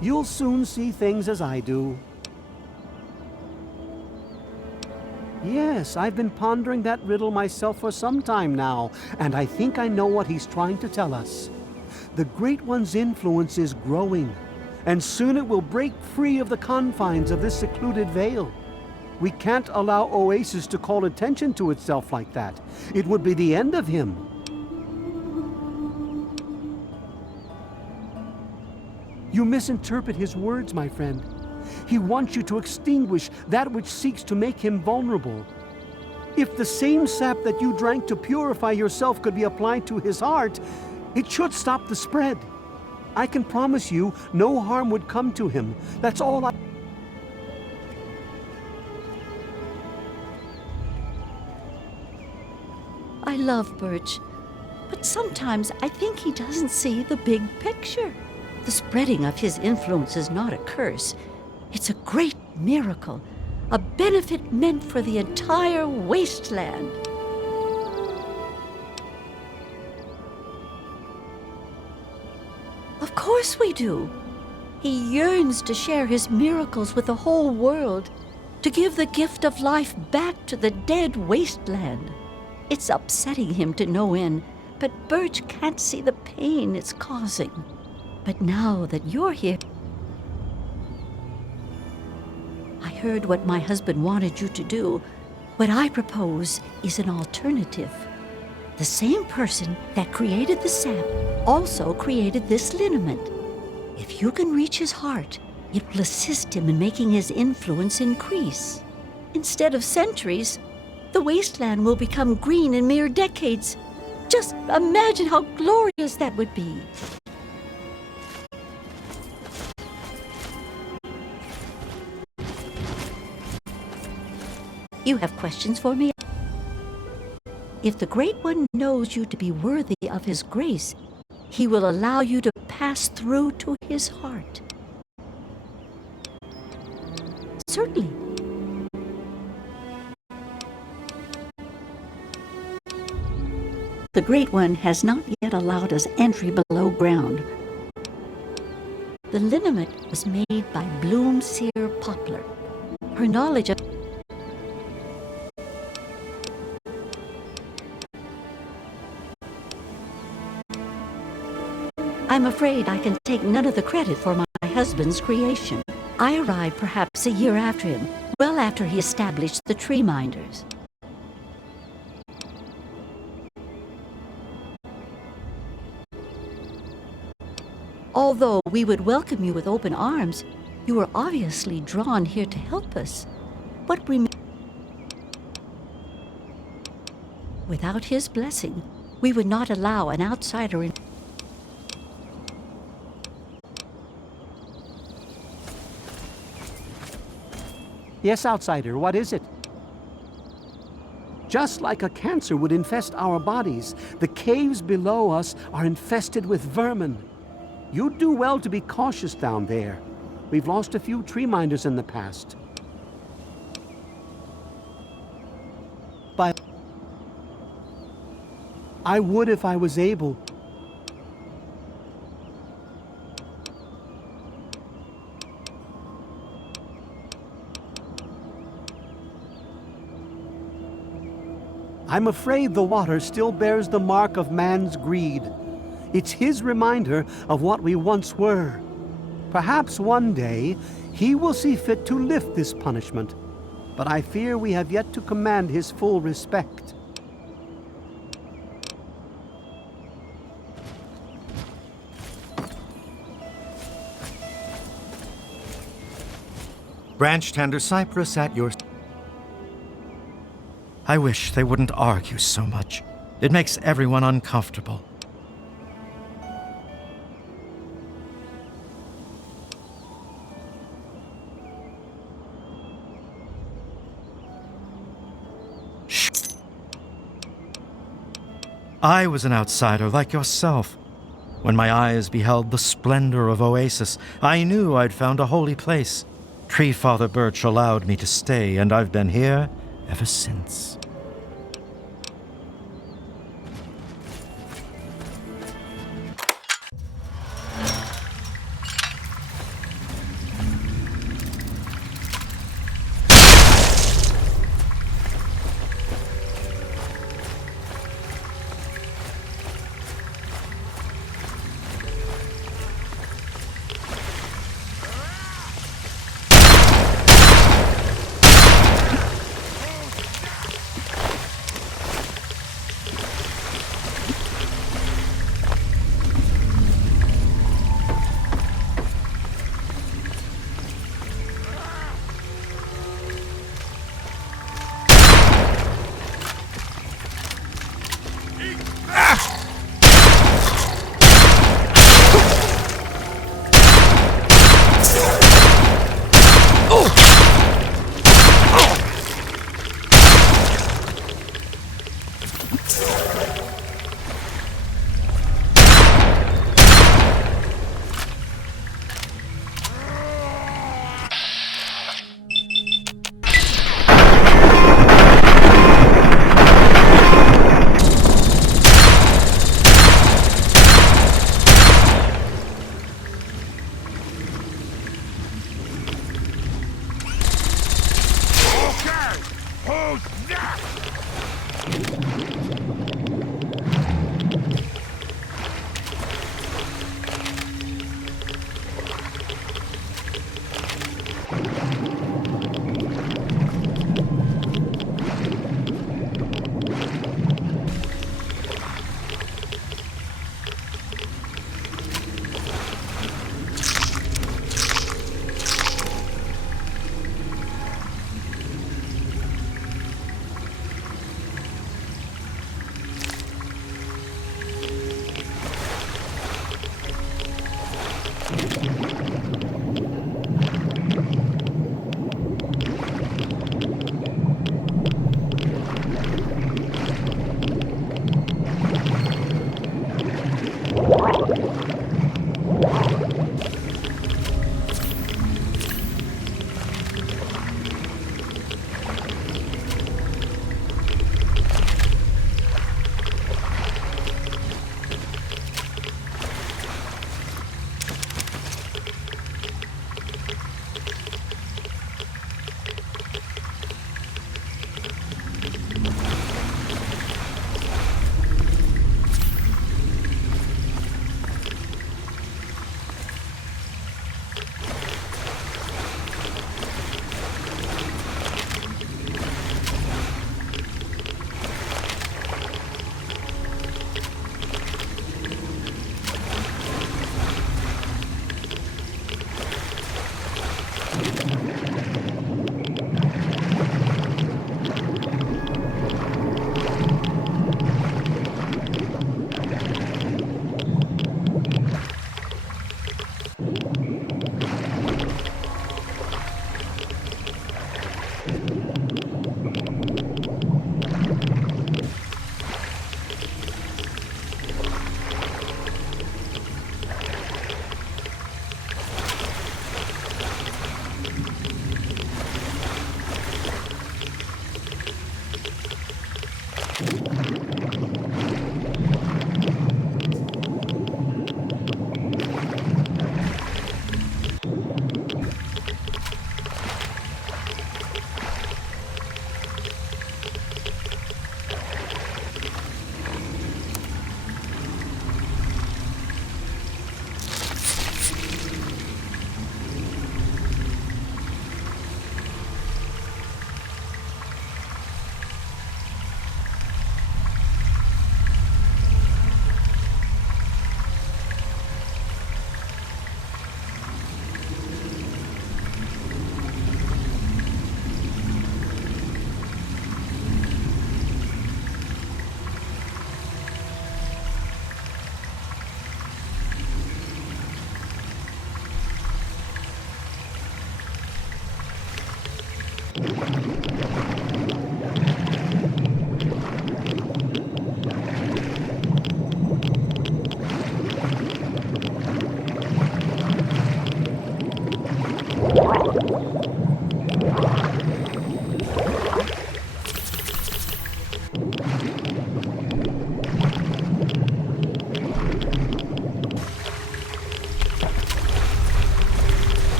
You'll soon see things as I do. Yes, I've been pondering that riddle myself for some time now, and I think I know what he's trying to tell us. The Great One's influence is growing, and soon it will break free of the confines of this secluded vale. We can't allow Oasis to call attention to itself like that. It would be the end of him. You misinterpret his words, my friend. He wants you to extinguish that which seeks to make him vulnerable. If the same sap that you drank to purify yourself could be applied to his heart, it should stop the spread. I can promise you no harm would come to him. That's all I love Birch, but sometimes I think he doesn't see the big picture. The spreading of his influence is not a curse. It's a great miracle, a benefit meant for the entire wasteland. Of course we do. He yearns to share his miracles with the whole world, to give the gift of life back to the dead wasteland. It's upsetting him to no end, but Birch can't see the pain it's causing. But now that you're here, I heard what my husband wanted you to do. What I propose is an alternative. The same person that created the sap also created this liniment. If you can reach his heart, it will assist him in making his influence increase. Instead of centuries, the wasteland will become green in mere decades. Just imagine how glorious that would be. You have questions for me? If the Great One knows you to be worthy of his grace, he will allow you to pass through to his heart. Certainly. The Great One has not yet allowed us entry below ground. The liniment was made by Bloom Seer Poplar. Her knowledge of I'm afraid I can take none of the credit for my husband's creation. I arrived perhaps a year after him, well after he established the tree minders. Although we would welcome you with open arms, you were obviously drawn here to help us. What Without his blessing, we would not allow an outsider in. Yes, outsider, what is it? Just like a cancer would infest our bodies, the caves below us are infested with vermin. You'd do well to be cautious down there. We've lost a few tree minders in the past. But I would if I was able. I'm afraid the water still bears the mark of man's greed. It's his reminder of what we once were. Perhaps one day he will see fit to lift this punishment, but I fear we have yet to command his full respect. Branch tender cypress at your... I wish they wouldn't argue so much. It makes everyone uncomfortable. Shh. I was an outsider like yourself. When my eyes beheld the splendor of Oasis, I knew I'd found a holy place. Tree Father Birch allowed me to stay, and I've been here ever since.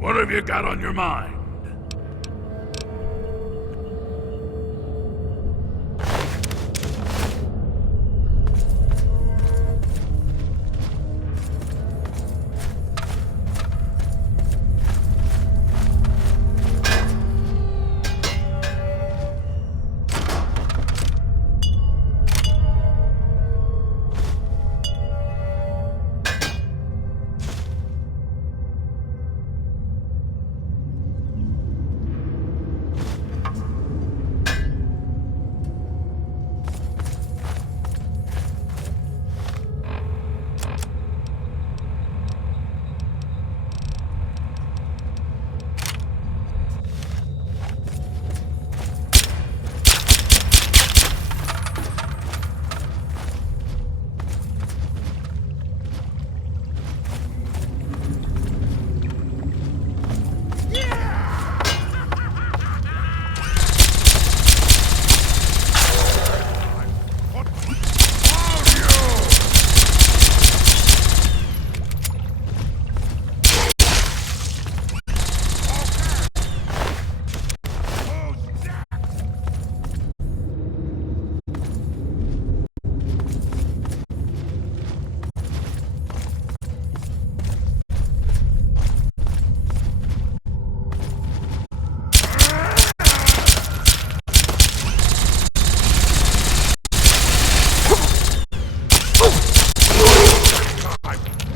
What have you got on your mind?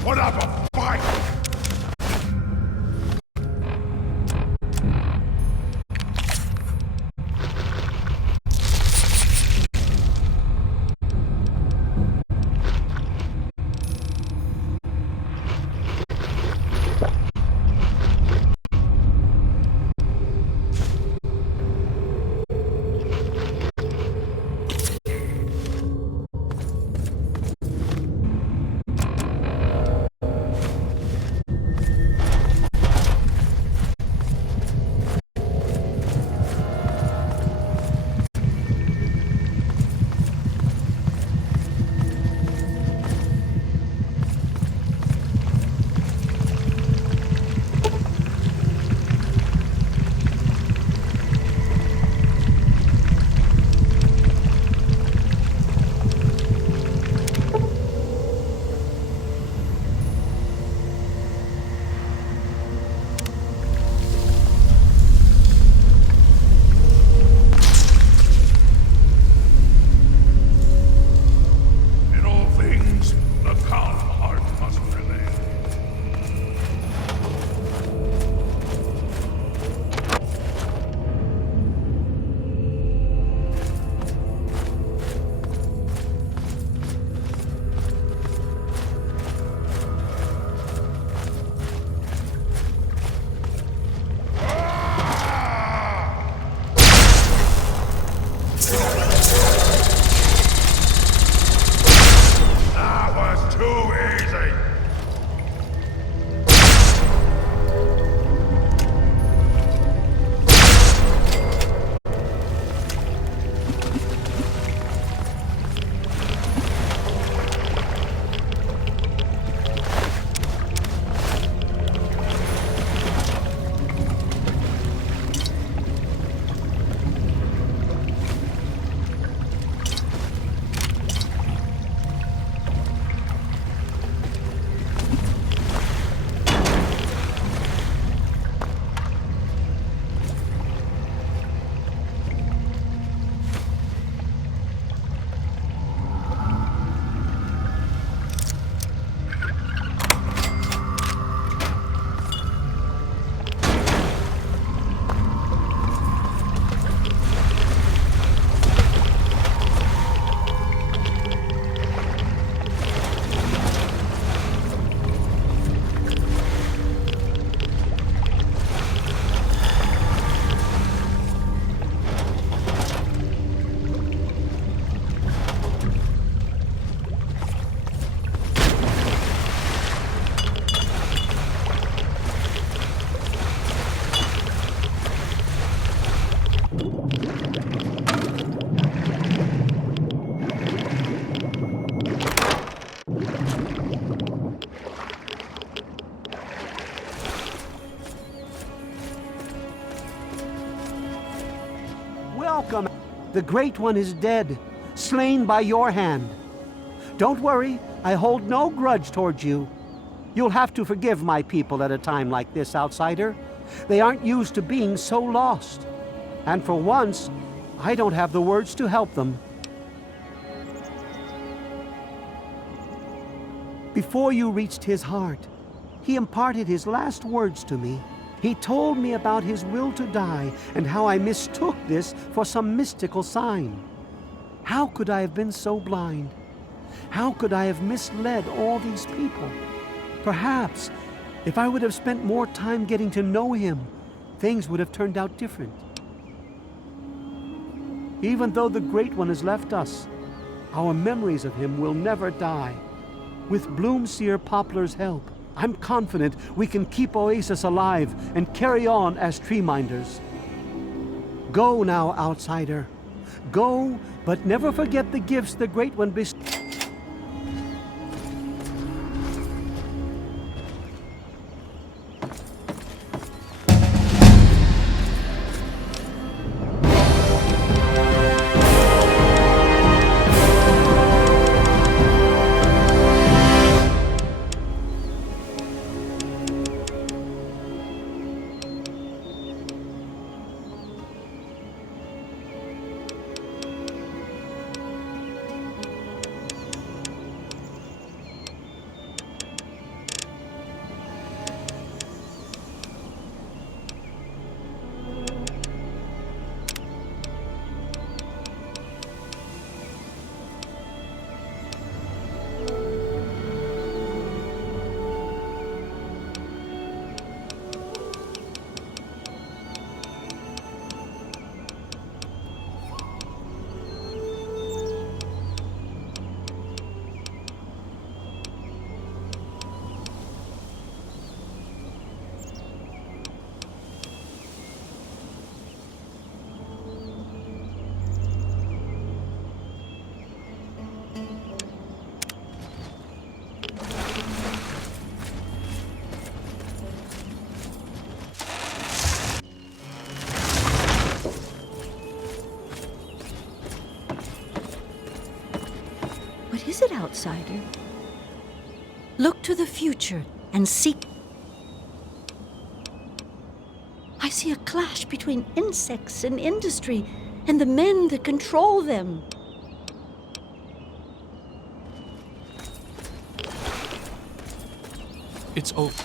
Put up a fight! The Great One is dead, slain by your hand. Don't worry, I hold no grudge towards you. You'll have to forgive my people at a time like this, outsider. They aren't used to being so lost. And for once, I don't have the words to help them. Before you reached his heart, he imparted his last words to me. He told me about his will to die and how I mistook this for some mystical sign. How could I have been so blind? How could I have misled all these people? Perhaps, if I would have spent more time getting to know him, things would have turned out different. Even though the Great One has left us, our memories of him will never die. With Bloomseer Poplar's help, I'm confident we can keep Oasis alive and carry on as tree minders. Go now, outsider. Go, but never forget the gifts the Great One bestowed. What is it, outsider? Look to the future and seek. I see a clash between insects and industry and the men that control them. It's over.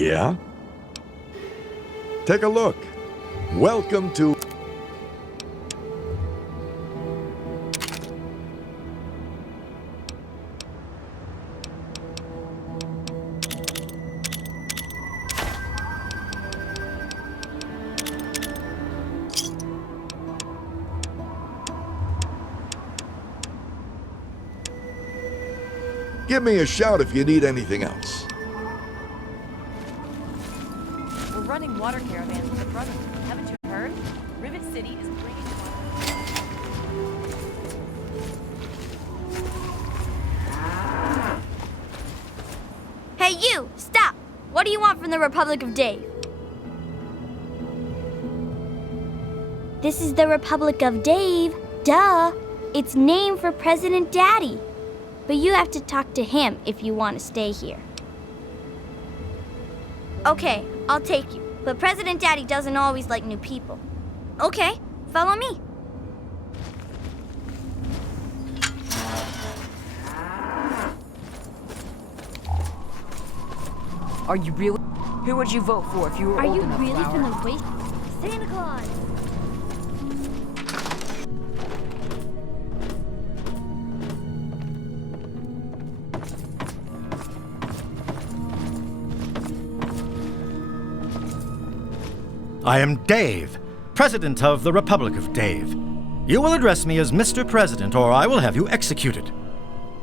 Yeah? Take a look. Welcome to... Give me a shout if you need anything else. We're running water caravans to the front of it. Haven't you heard? Rivet City is bringing water. Hey, you! Stop! What do you want from the Republic of Dave? This is the Republic of Dave. Duh! It's named for President Daddy. But you have to talk to him if you want to stay here. Okay, I'll take you. But President Daddy doesn't always like new people. Okay, follow me. Are you really? Who would you vote for if you were Are old you enough, really Flower? from the wait? Santa Claus! I am Dave, President of the Republic of Dave. You will address me as Mr. President, or I will have you executed.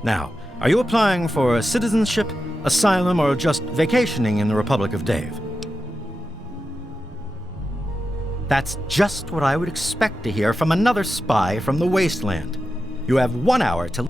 Now, are you applying for citizenship, asylum, or just vacationing in the Republic of Dave? That's just what I would expect to hear from another spy from the wasteland. You have 1 hour to...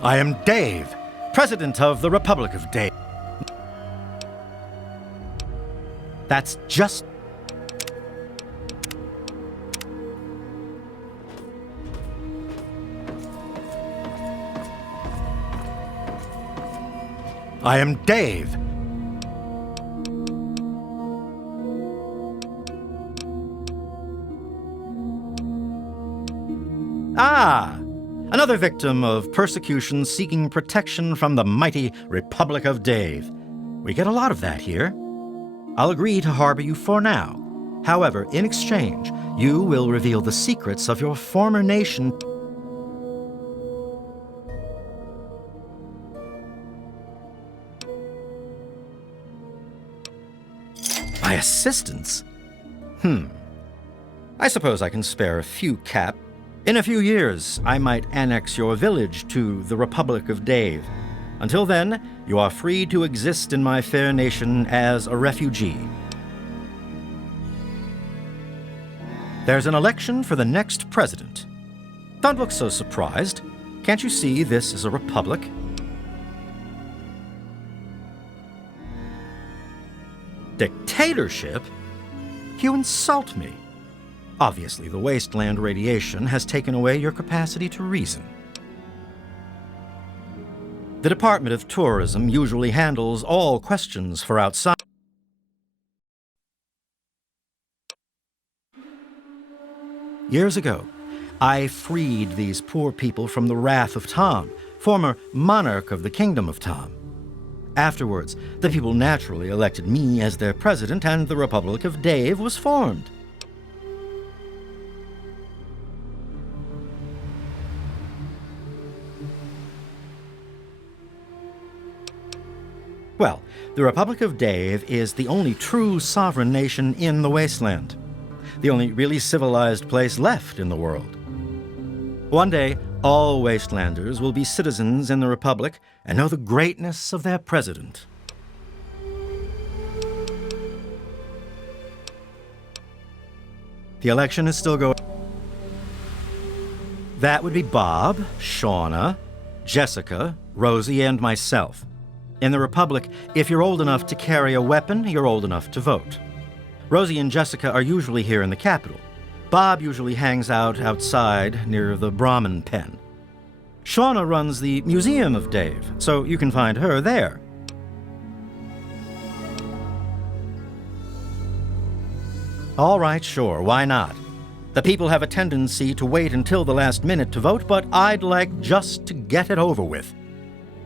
I am Dave, President of the Republic of Dave. That's just... I am Dave. Ah! Another victim of persecution seeking protection from the mighty Republic of Dave. We get a lot of that here. I'll agree to harbor you for now. However, in exchange, you will reveal the secrets of your former nation. My assistance? I suppose I can spare a few cap. In a few years, I might annex your village to the Republic of Dave. Until then, you are free to exist in my fair nation as a refugee. There's an election for the next president. Don't look so surprised. Can't you see this is a republic? Dictatorship? You insult me. Obviously, the wasteland radiation has taken away your capacity to reason. The Department of Tourism usually handles all questions for outside. Years ago, I freed these poor people from the wrath of Tom, former monarch of the Kingdom of Tom. Afterwards, the people naturally elected me as their president, and the Republic of Dave was formed. Well, the Republic of Dave is the only true sovereign nation in the wasteland. The only really civilized place left in the world. One day, all wastelanders will be citizens in the Republic and know the greatness of their president. The election is still going. That would be Bob, Shauna, Jessica, Rosie, and myself. In the Republic, if you're old enough to carry a weapon, you're old enough to vote. Rosie and Jessica are usually here in the capital. Bob usually hangs out outside near the Brahmin pen. Shauna runs the Museum of Dave, so you can find her there. All right, sure, why not? The people have a tendency to wait until the last minute to vote, but I'd like just to get it over with.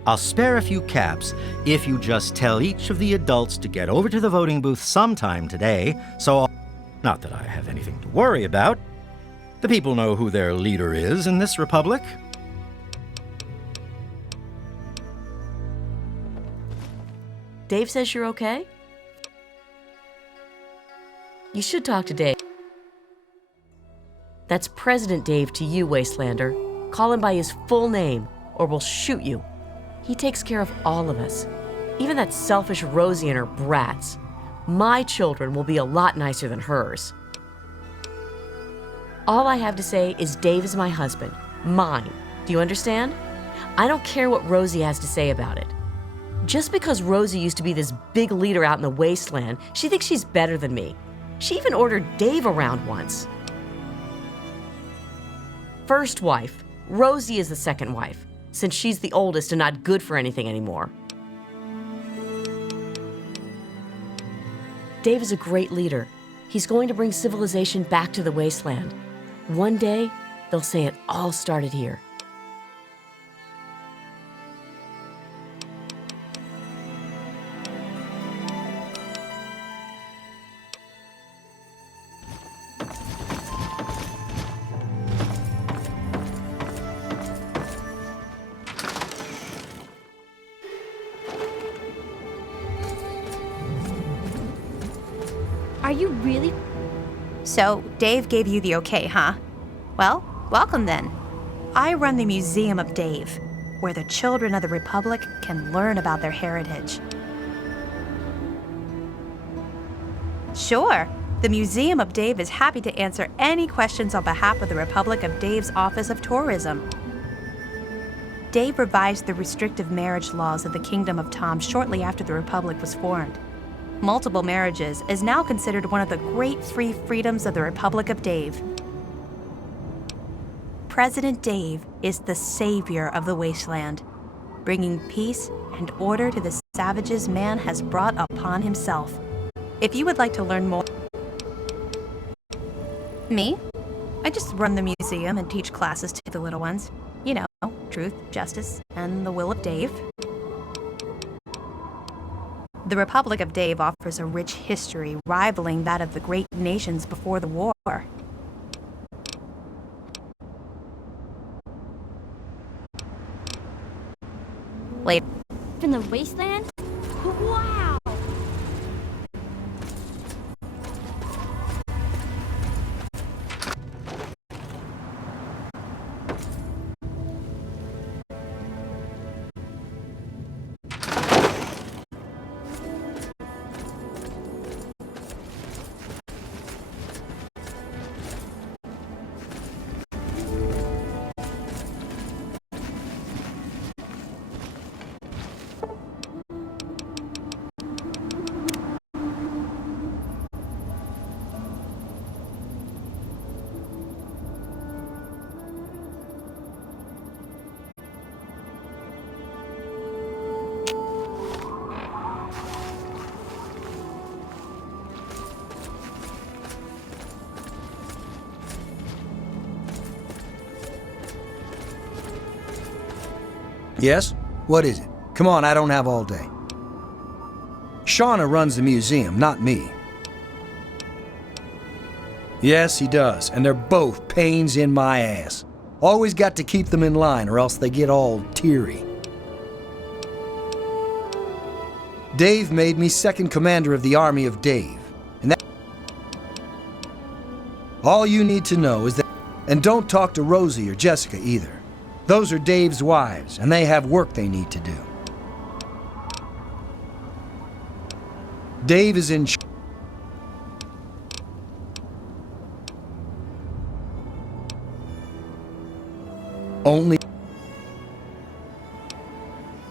I'll spare a few caps if you just tell each of the adults to get over to the voting booth sometime today, not that I have anything to worry about. The people know who their leader is in this republic. Dave says you're okay? You should talk to Dave. That's President Dave to you, Wastelander. Call him by his full name, or we'll shoot you. He takes care of all of us, even that selfish Rosie and her brats. My children will be a lot nicer than hers. All I have to say is Dave is my husband. Mine. Do you understand? I don't care what Rosie has to say about it. Just because Rosie used to be this big leader out in the wasteland, she thinks she's better than me. She even ordered Dave around once. First wife. Rosie is the second wife, since she's the oldest and not good for anything anymore. Dave is a great leader. He's going to bring civilization back to the wasteland. One day, they'll say it all started here. Are you really? So, Dave gave you the okay, huh? Well, welcome then. I run the Museum of Dave, where the children of the Republic can learn about their heritage. Sure, the Museum of Dave is happy to answer any questions on behalf of the Republic of Dave's Office of Tourism. Dave revised the restrictive marriage laws of the Kingdom of Tom shortly after the Republic was formed. Multiple marriages is now considered one of the great free freedoms of the Republic of Dave. President Dave is the savior of the wasteland, bringing peace and order to the savages man has brought upon himself. If you would like to learn more... Me? I just run the museum and teach classes to the little ones. You know, truth, justice, and the will of Dave. The Republic of Dave offers a rich history rivaling that of the great nations before the war. Later. In the wasteland? Wow! Yes? What is it? Come on, I don't have all day. Shauna runs the museum, not me. Yes, he does, and they're both pains in my ass. Always got to keep them in line or else they get all teary. Dave made me second commander of the Army of Dave. And that... All you need to know is that... And don't talk to Rosie or Jessica either. Those are Dave's wives, and they have work they need to do. Dave is in... Only...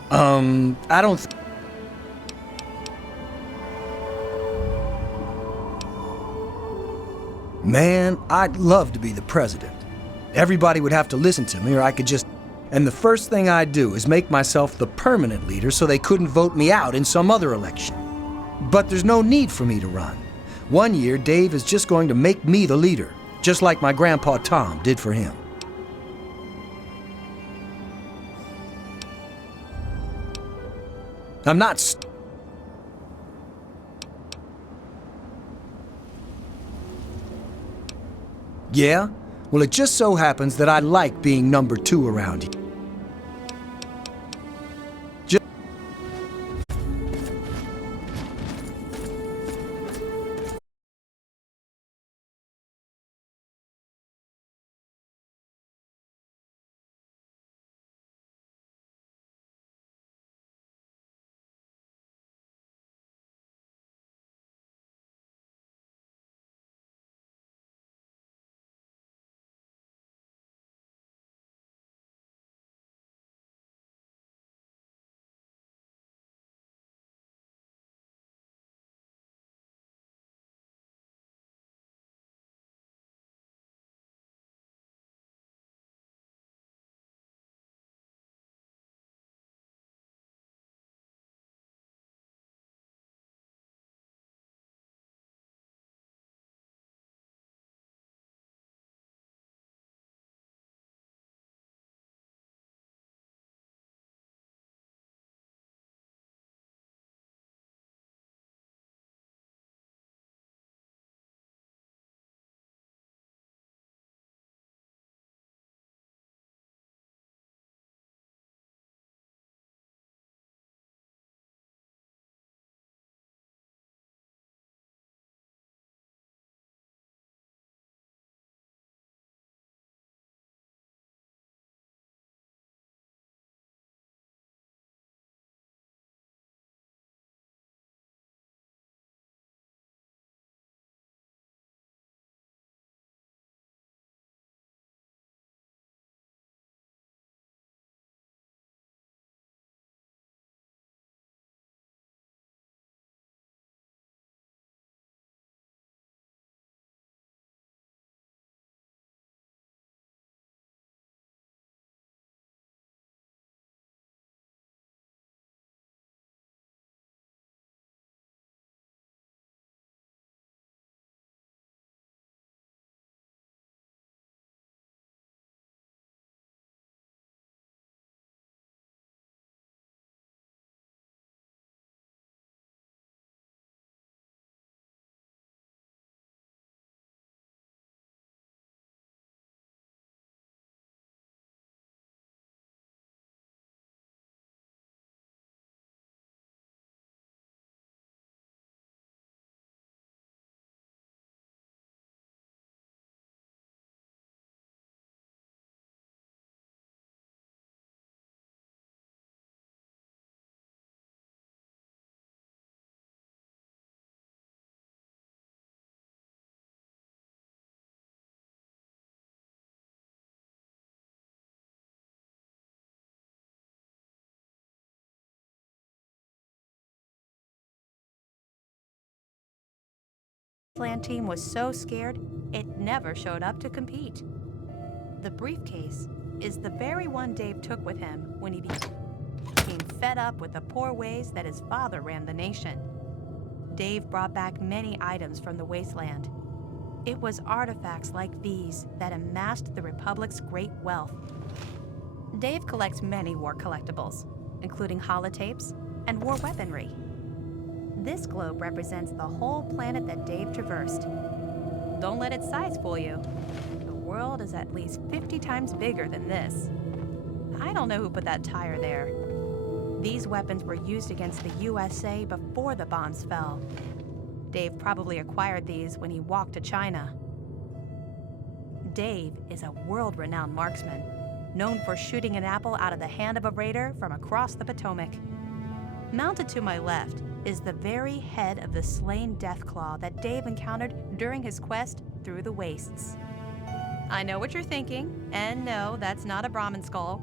I don't... Man, I'd love to be the president. Everybody would have to listen to me, or I could just... And the first thing I'd do is make myself the permanent leader so they couldn't vote me out in some other election. But there's no need for me to run. One year, Dave is just going to make me the leader, just like my grandpa Tom did for him. I'm not... Yeah? Well, it just so happens that I like being number 2 around here. Land team was so scared, it never showed up to compete. The briefcase is the very one Dave took with him when he became fed up with the poor ways that his father ran the nation. Dave brought back many items from the wasteland. It was artifacts like these that amassed the Republic's great wealth. Dave collects many war collectibles, including holotapes and war weaponry. This globe represents the whole planet that Dave traversed. Don't let its size fool you. The world is at least 50 times bigger than this. I don't know who put that tire there. These weapons were used against the USA before the bombs fell. Dave probably acquired these when he walked to China. Dave is a world-renowned marksman, known for shooting an apple out of the hand of a raider from across the Potomac. Mounted to my left is the very head of the slain Deathclaw that Dave encountered during his quest through the wastes. I know what you're thinking, and no, that's not a Brahmin skull.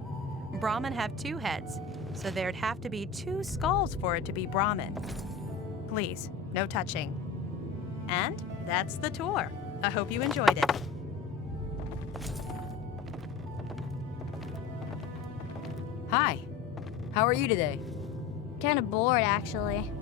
Brahmin have 2 heads, so there'd have to be 2 skulls for it to be Brahmin. Please, no touching. And that's the tour. I hope you enjoyed it. Hi. How are you today? Kinda bored, actually.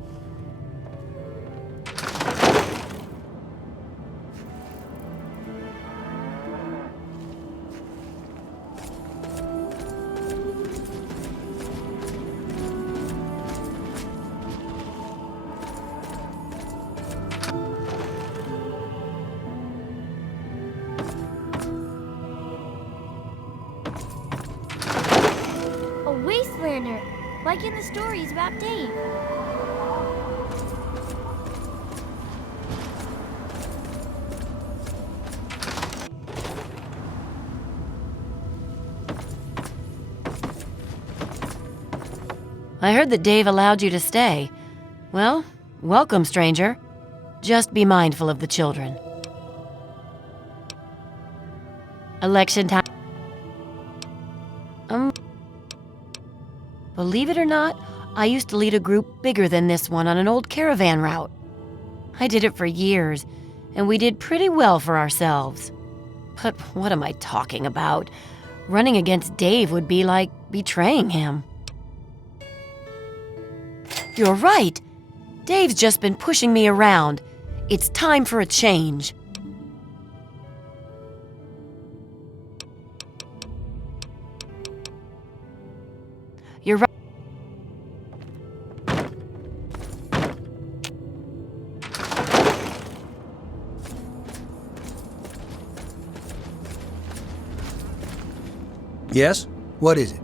A wastelander, like in the stories about Dave. I heard that Dave allowed you to stay. Well, welcome, stranger. Just be mindful of the children. Election time. Believe it or not, I used to lead a group bigger than this one on an old caravan route. I did it for years, and we did pretty well for ourselves. But what am I talking about? Running against Dave would be like betraying him. You're right. Dave's just been pushing me around. It's time for a change. You're right. Yes? What is it?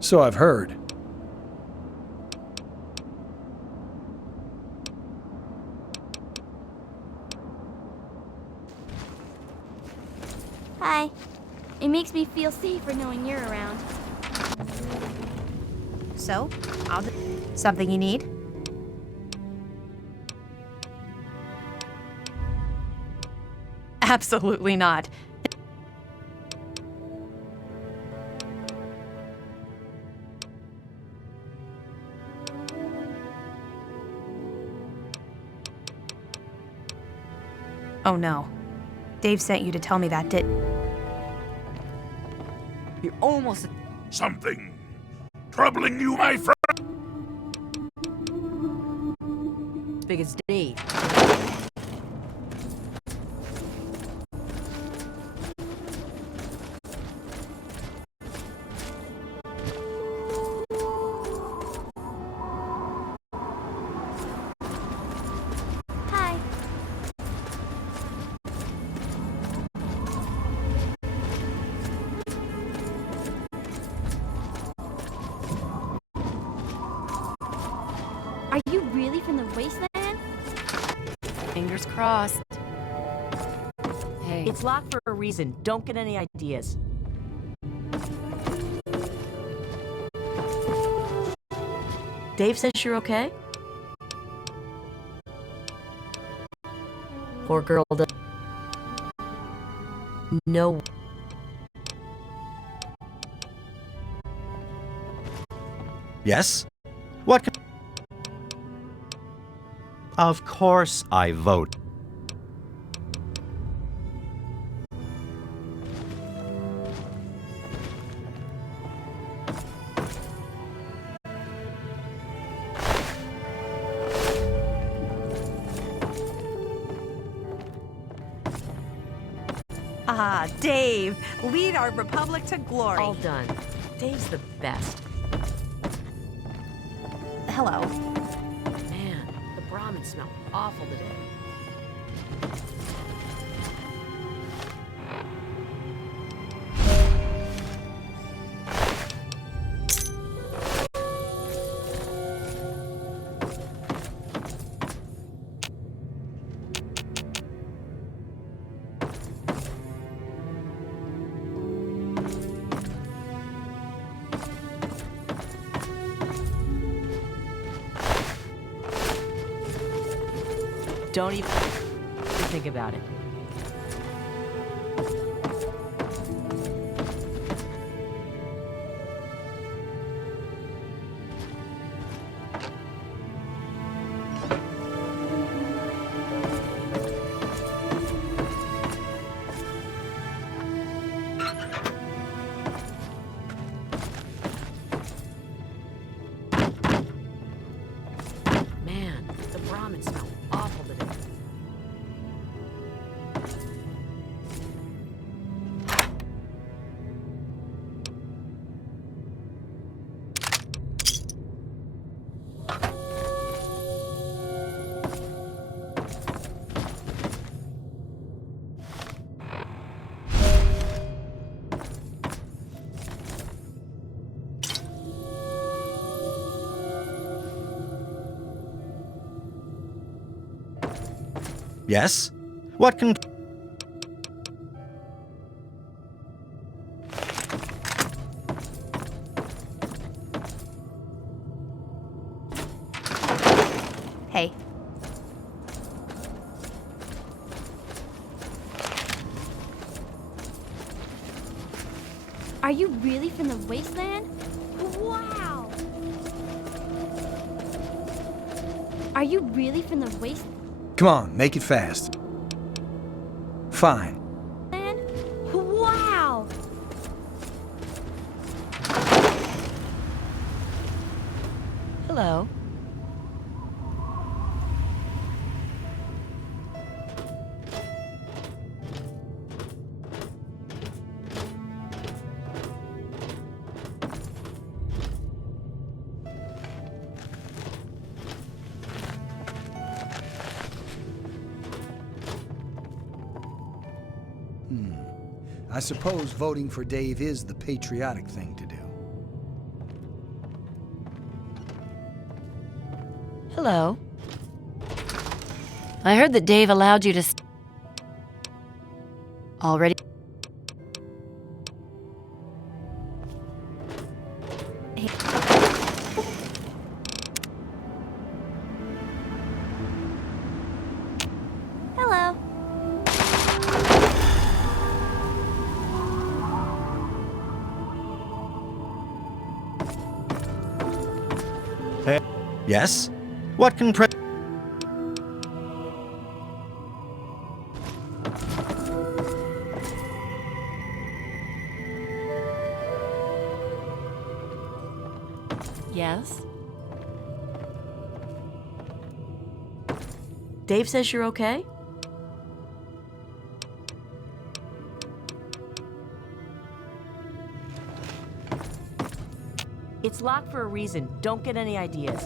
So I've heard. Hi. It makes me feel safer knowing you're around. So, I'll do something you need? Absolutely not. Oh no. Dave sent you to tell me that, You almost... Something troubling you, my friend? as big as Dave. Hi. Are you really from the wasteland? Fingers crossed. Hey. It's locked for a reason. Don't get any ideas. Dave says you're okay? Poor girl does. No. Yes? What can... Of course I vote. Ah, Dave, lead our republic to glory. All done. Dave's the best. Hello. Man, the Brahmins smell awful today. Don't even think about it. Yes? What can... Hey. Are you really from the wasteland? Wow! Are you really from the wasteland? Come on, make it fast. Fine. Wow! Hello. I suppose voting for Dave is the patriotic thing to do. Hello. I heard that Dave allowed you to already. Hello. Yes? What can pre... Yes? Dave says you're okay? It's locked for a reason. Don't get any ideas.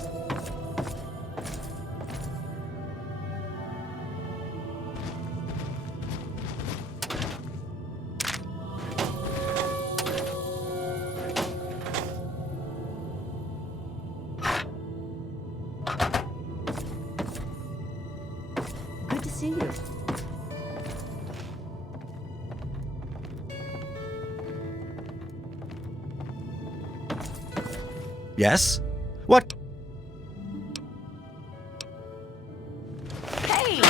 Good to see you. Yes? What... Hey!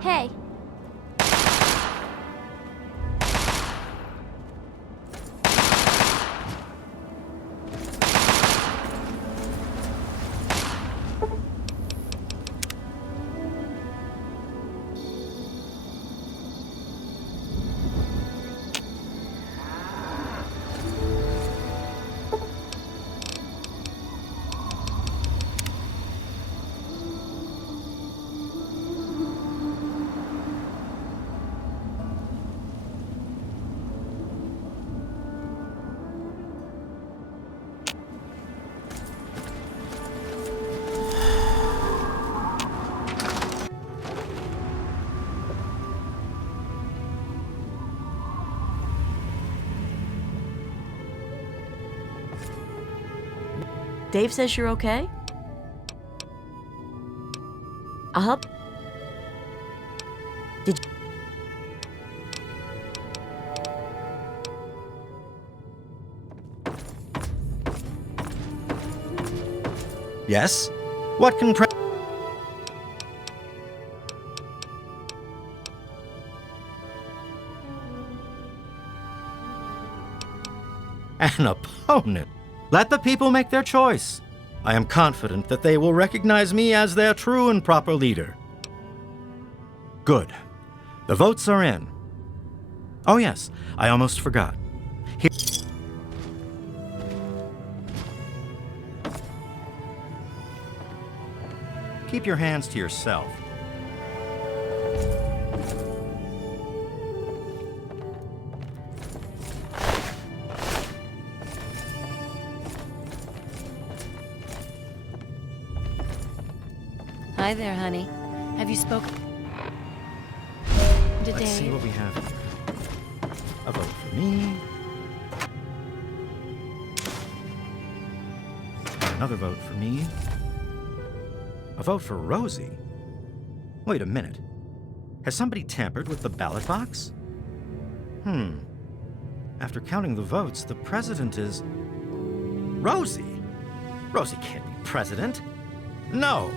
Hey. Dave says you're okay? I'll help. Did you... Yes? What can pre... An opponent? Let the people make their choice. I am confident that they will recognize me as their true and proper leader. Good. The votes are in. Oh yes, I almost forgot. Here. Keep your hands to yourself. Hi there, honey. Have you spoken to Let's see Dave? what we have here. A vote for me. Another vote for me. A vote for Rosie. Wait a minute. Has somebody tampered with the ballot box? After counting the votes, the president is... Rosie! Rosie can't be president. No!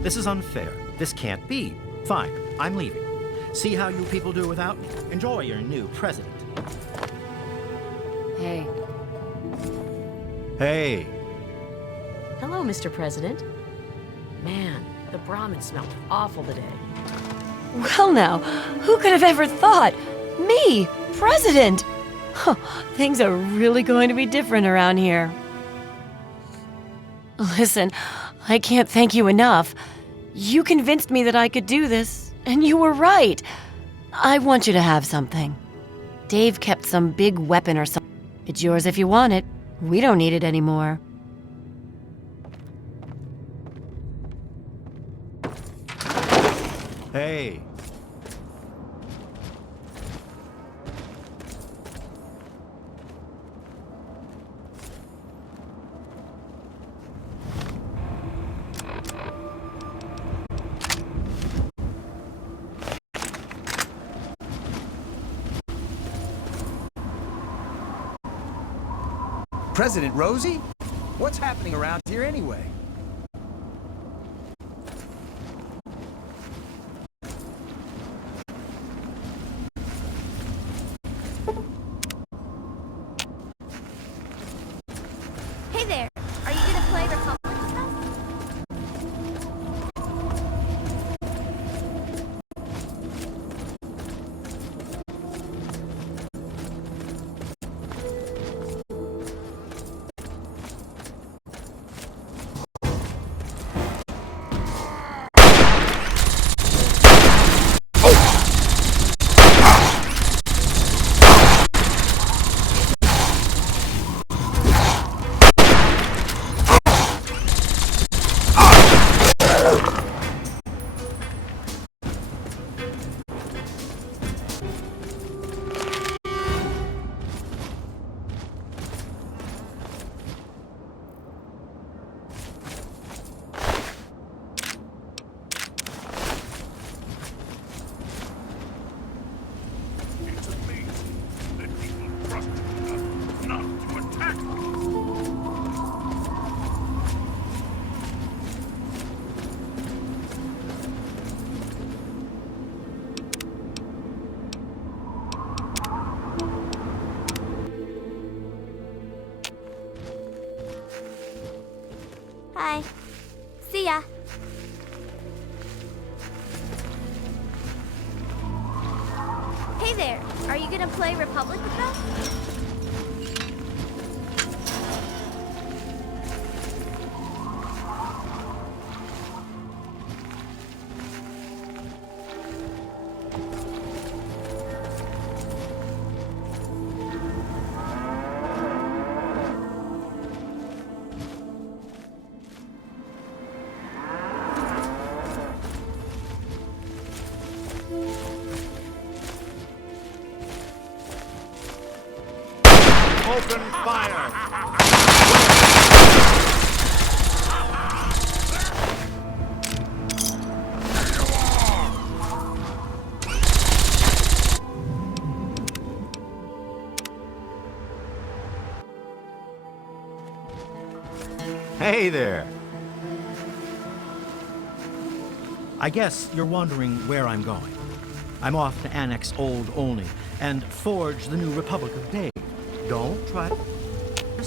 This is unfair. This can't be. Fine, I'm leaving. See how you people do without me. Enjoy your new president. Hey. Hey. Hello, Mr. President. Man, the Brahmin smelled awful today. Well now, who could have ever thought? Me, president! Huh, things are really going to be different around here. Listen, I can't thank you enough. You convinced me that I could do this, and you were right. I want you to have something. Dave kept some big weapon or something. It's yours if you want it. We don't need it anymore. Hey. President Rosie? What's happening around here anyway? Hey there, are you gonna play Republic with us? Hi. See ya. Hey there, are you gonna play Republic with us? Open fire! Hey there. I guess you're wondering where I'm going. I'm off to annex Old Olney and forge the new Republic of Dave. Don't try to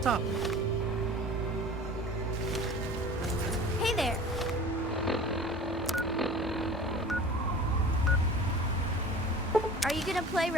stop me. Hey there. Are you gonna to play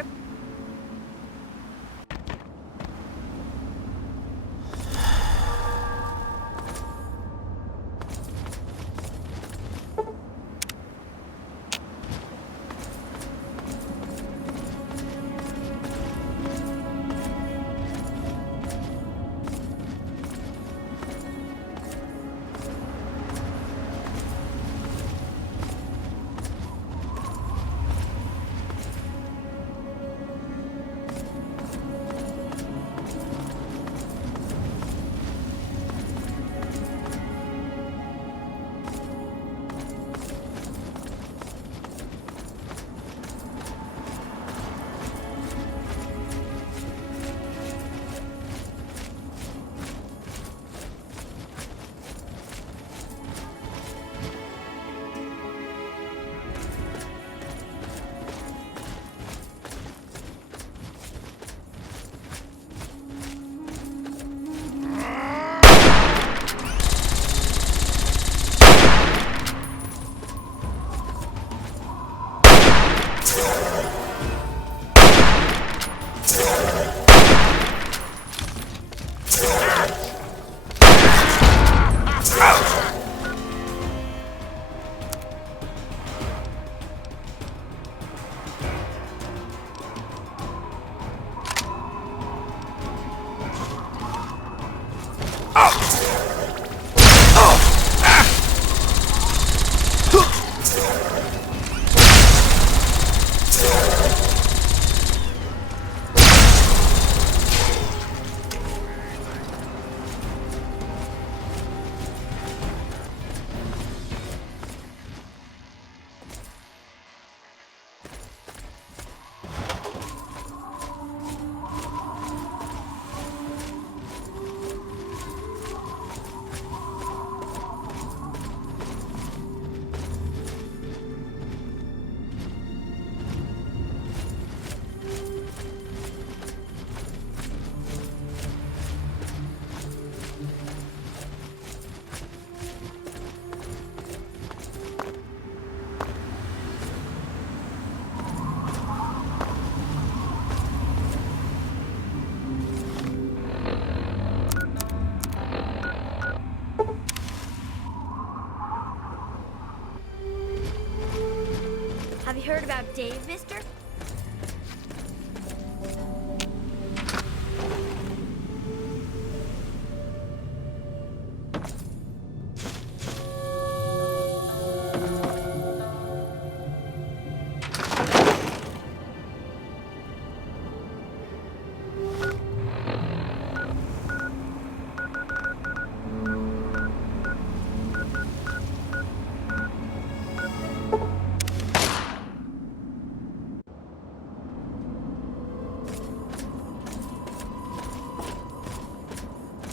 Have you heard about Dave, mister?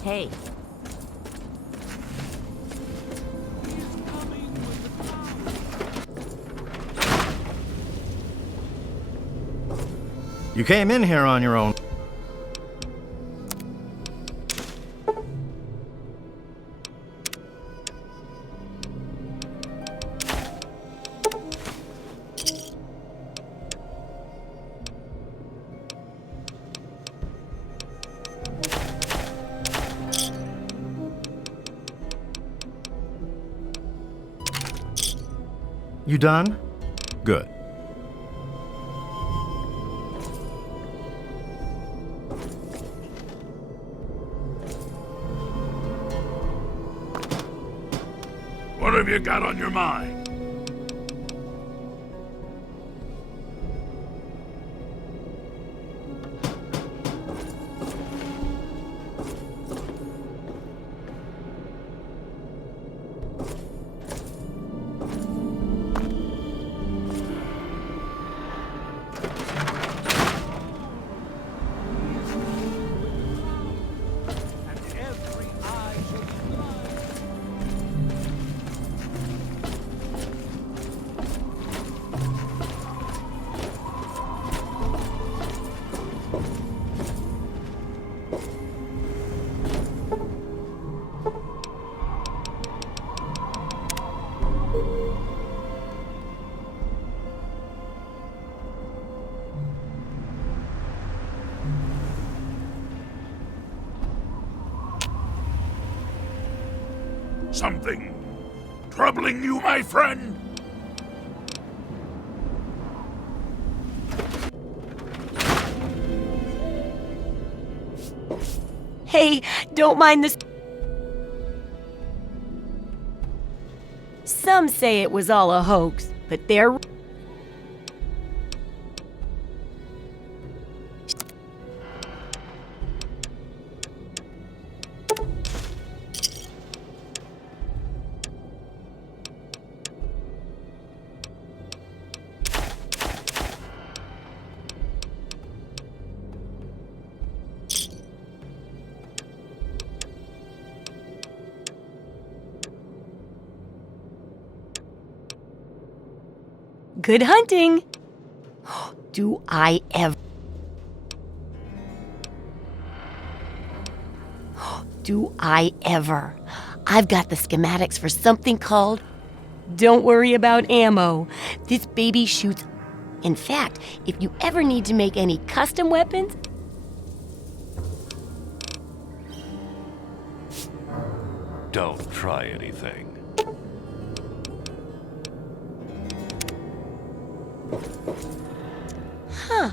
Hey. You came in here on your own. You done? Good. What have you got on your mind? Something troubling you, my friend? Hey, don't mind this. Some say it was all a hoax, but they're... Good hunting! Do I ever... Do I ever? I've got the schematics for something called... Don't worry about ammo. This baby shoots... In fact, if you ever need to make any custom weapons... Don't try anything. Huh.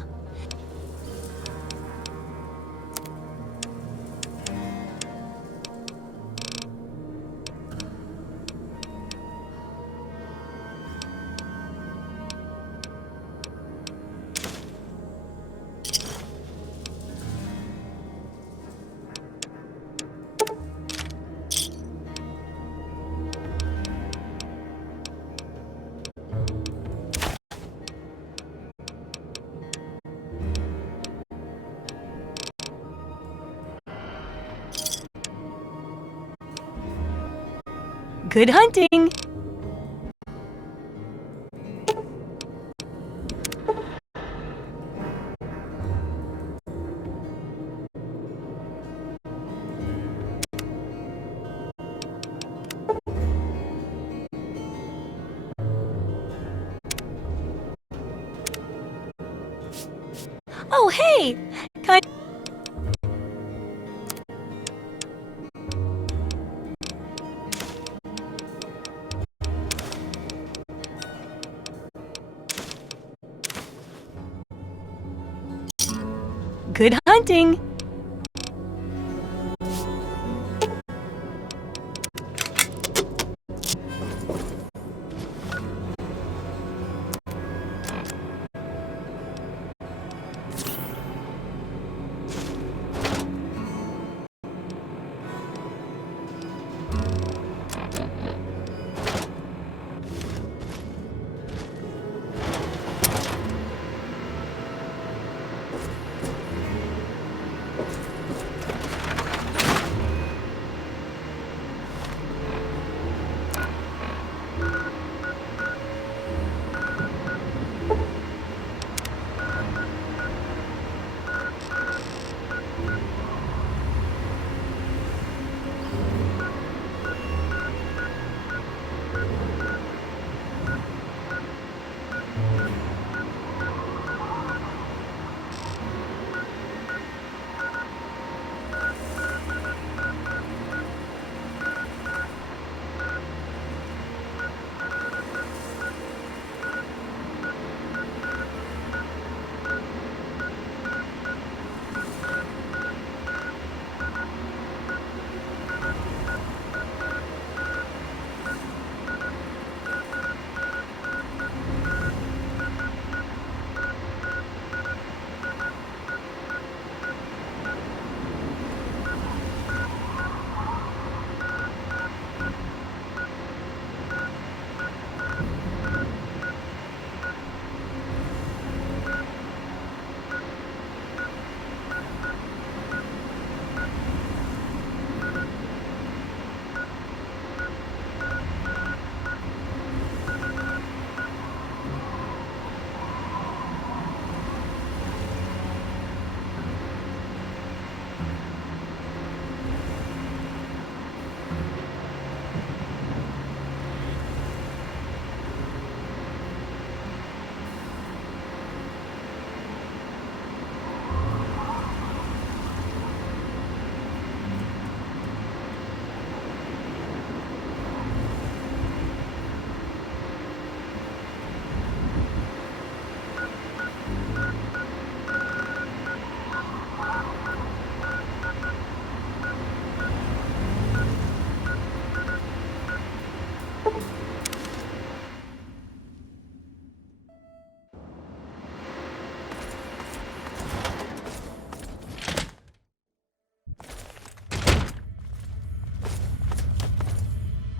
Good hunting! Oh, hey! Good hunting!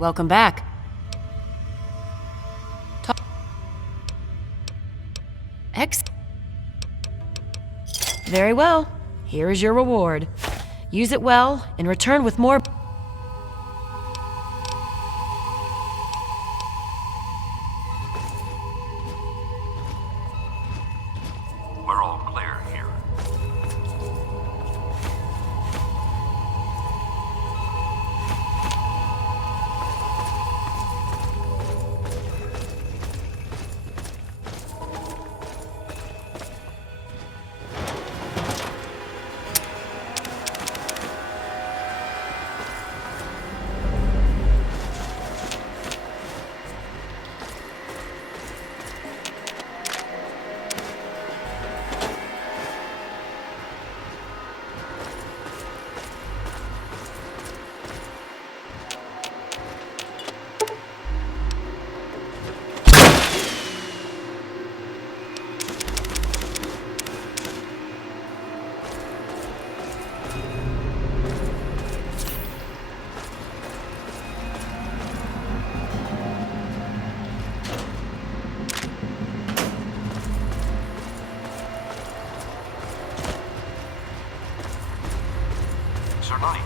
Welcome back. X. Very well. Here is your reward. Use it well and return with more. We're all clear here. Sir Knight.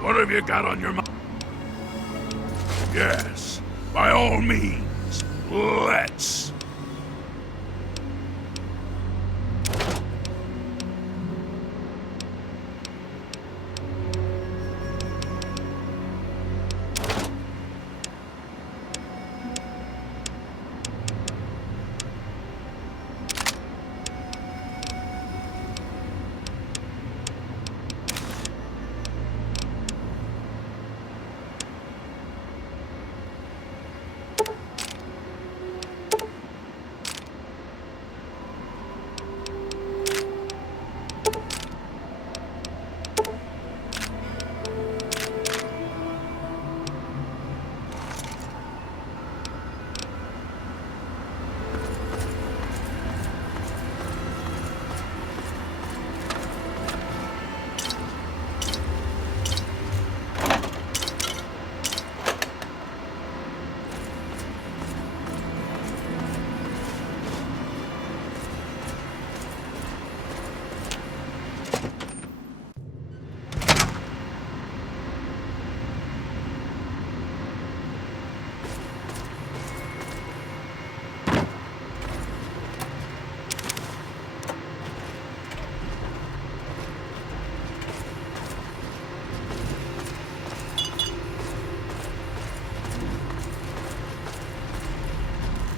What have you got on your mind? Yes, by all means, let's.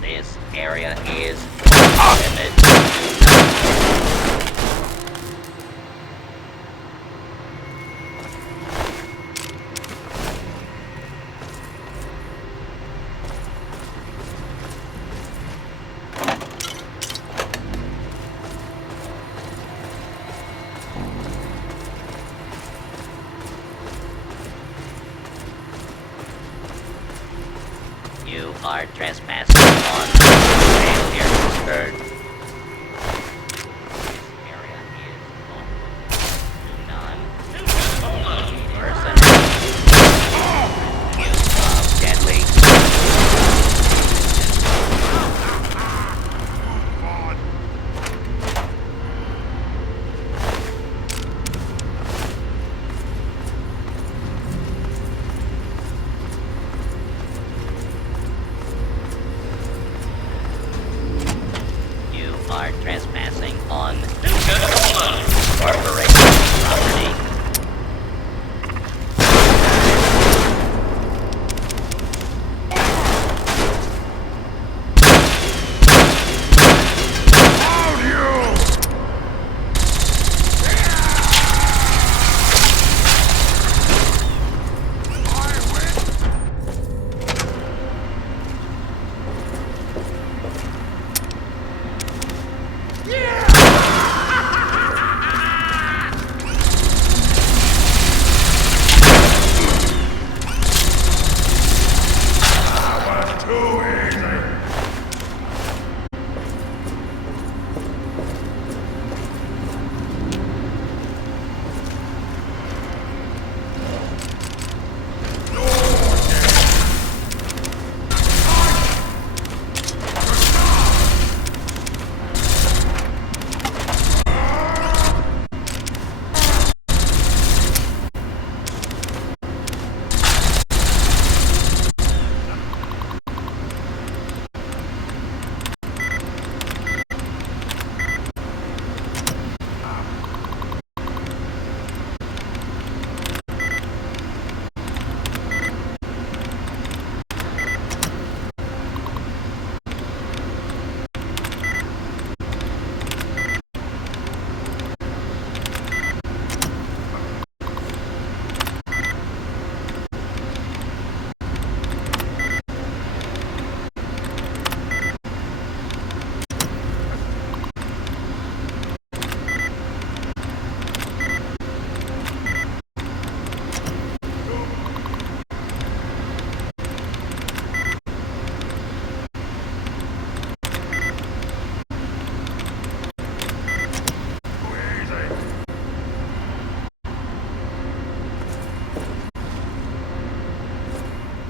This area is limited. You are trespassing on failure bird. Person. Use of deadly.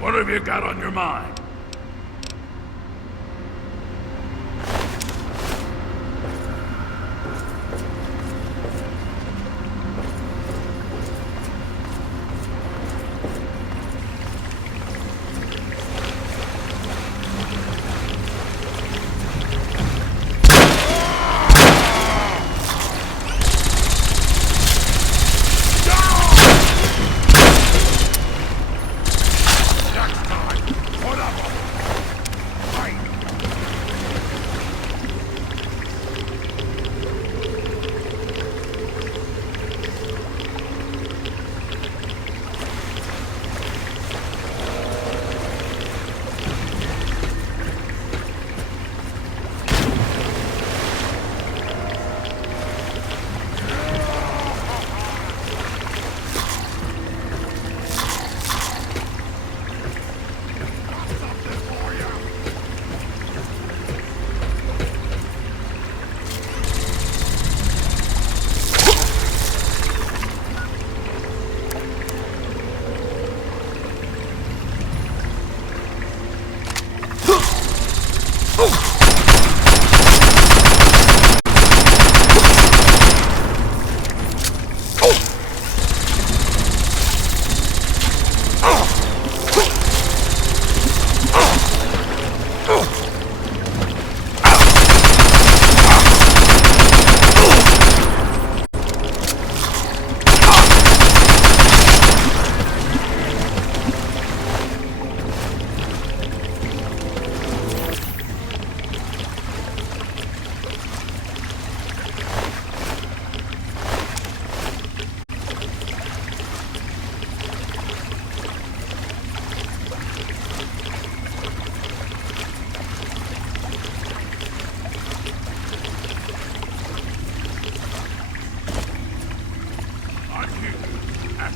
What have you got on your mind?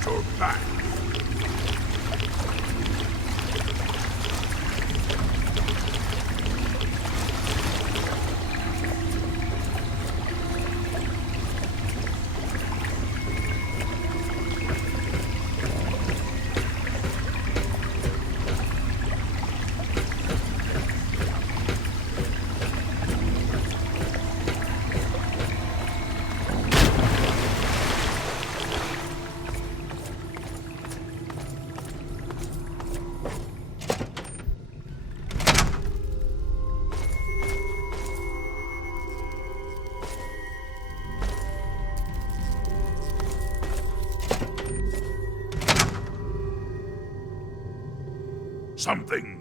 Your back. Something.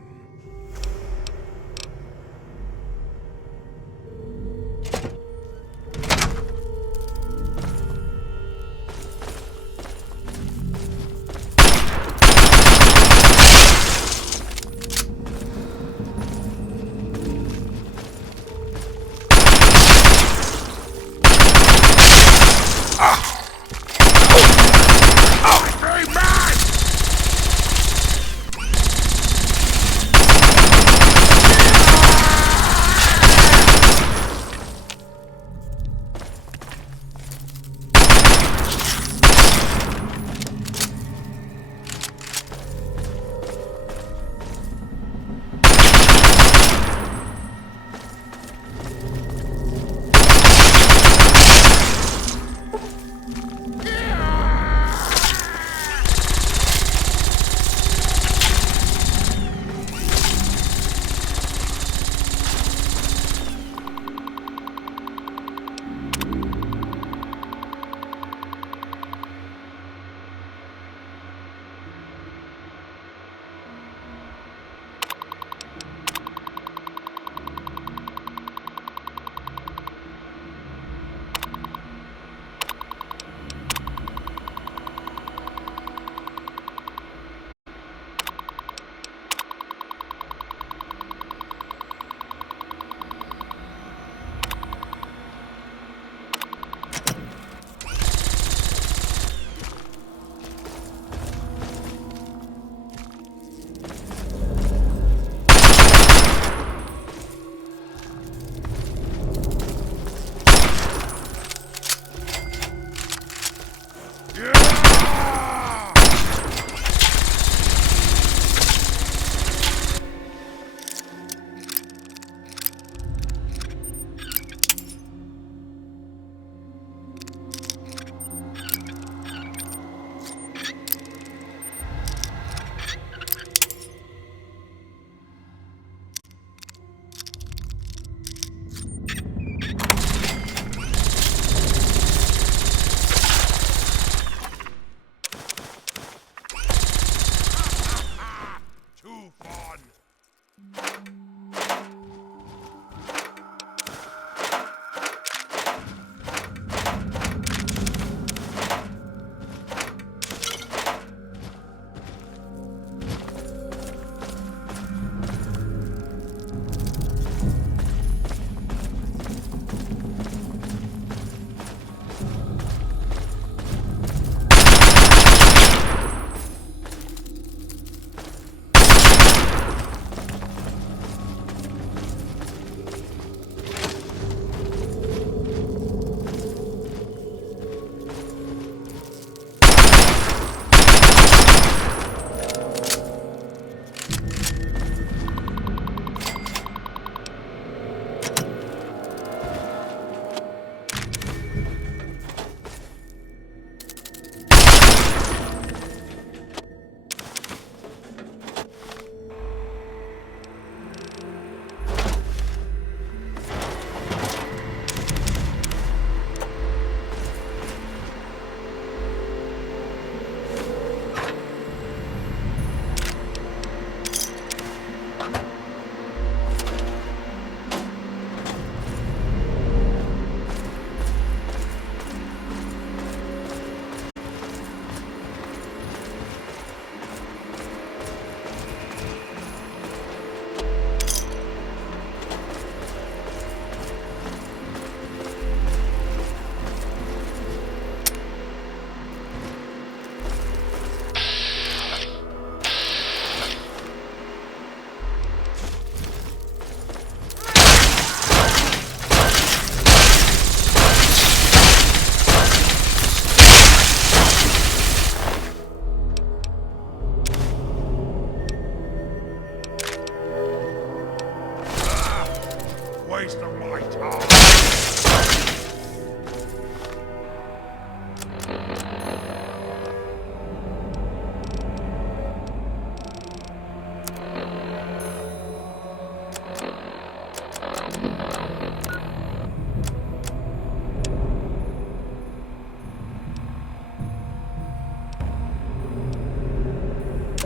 waste of my time.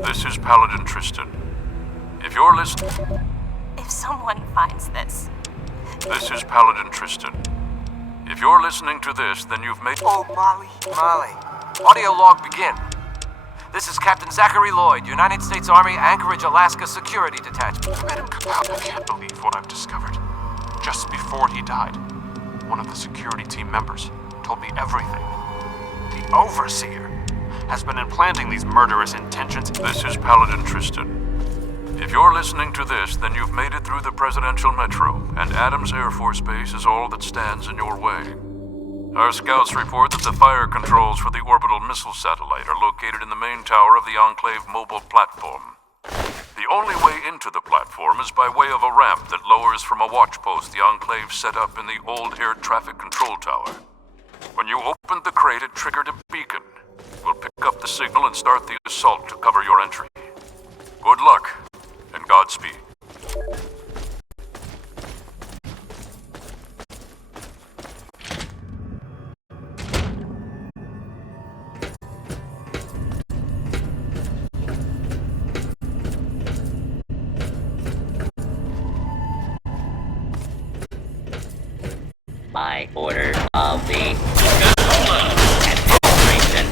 This is Paladin Tristan. If you're listening... If someone finds this. This is Paladin Tristan. If you're listening to this, then you've made... Oh, Molly. Audio log begin. This is Captain Zachary Lloyd, United States Army, Anchorage, Alaska Security Detachment. Let him come out. I can't believe what I've discovered. Just before he died, one of the security team members told me everything. The Overseer has been implanting these murderous intentions. This is Paladin Tristan. If you're listening to this, then you've made it through the Presidential Metro, and Adams Air Force Base is all that stands in your way. Our scouts report that the fire controls for the orbital missile satellite are located in the main tower of the Enclave mobile platform. The only way into the platform is by way of a ramp that lowers from a watch post the Enclave set up in the old air traffic control tower. When you opened the crate, it triggered a beacon. We'll pick up the signal and start the assault to cover your entry. Good luck, and Godspeed. By order of the Administration.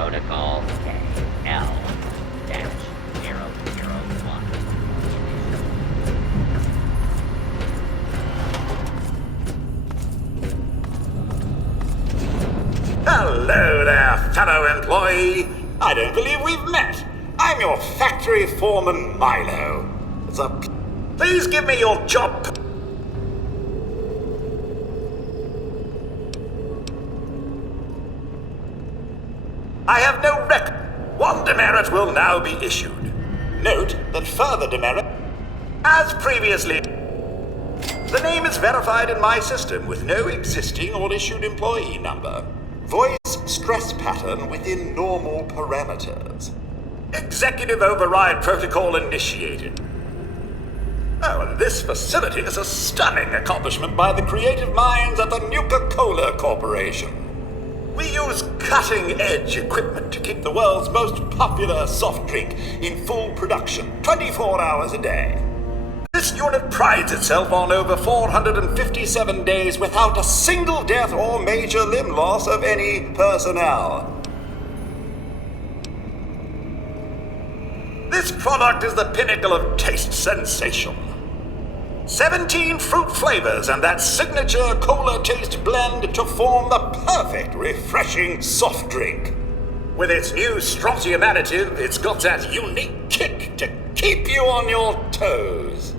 Protocol KL-001. Hello there, fellow employee. I don't believe we've met. I'm your factory foreman, Milo. Please give me your job. I have no record. One demerit will now be issued. Note that further demerit, as previously, the name is verified in my system with no existing or issued employee number. Voice stress pattern within normal parameters. Executive override protocol initiated. Oh, and this facility is a stunning accomplishment by the creative minds at the Nuka-Cola Corporation. We use cutting-edge equipment to keep the world's most popular soft drink in full production 24 hours a day. This unit prides itself on over 457 days without a single death or major limb loss of any personnel. This product is the pinnacle of taste sensation. 17 fruit flavors and that signature cola taste blend to form the perfect refreshing soft drink. With its new strontium additive, it's got that unique kick to keep you on your toes.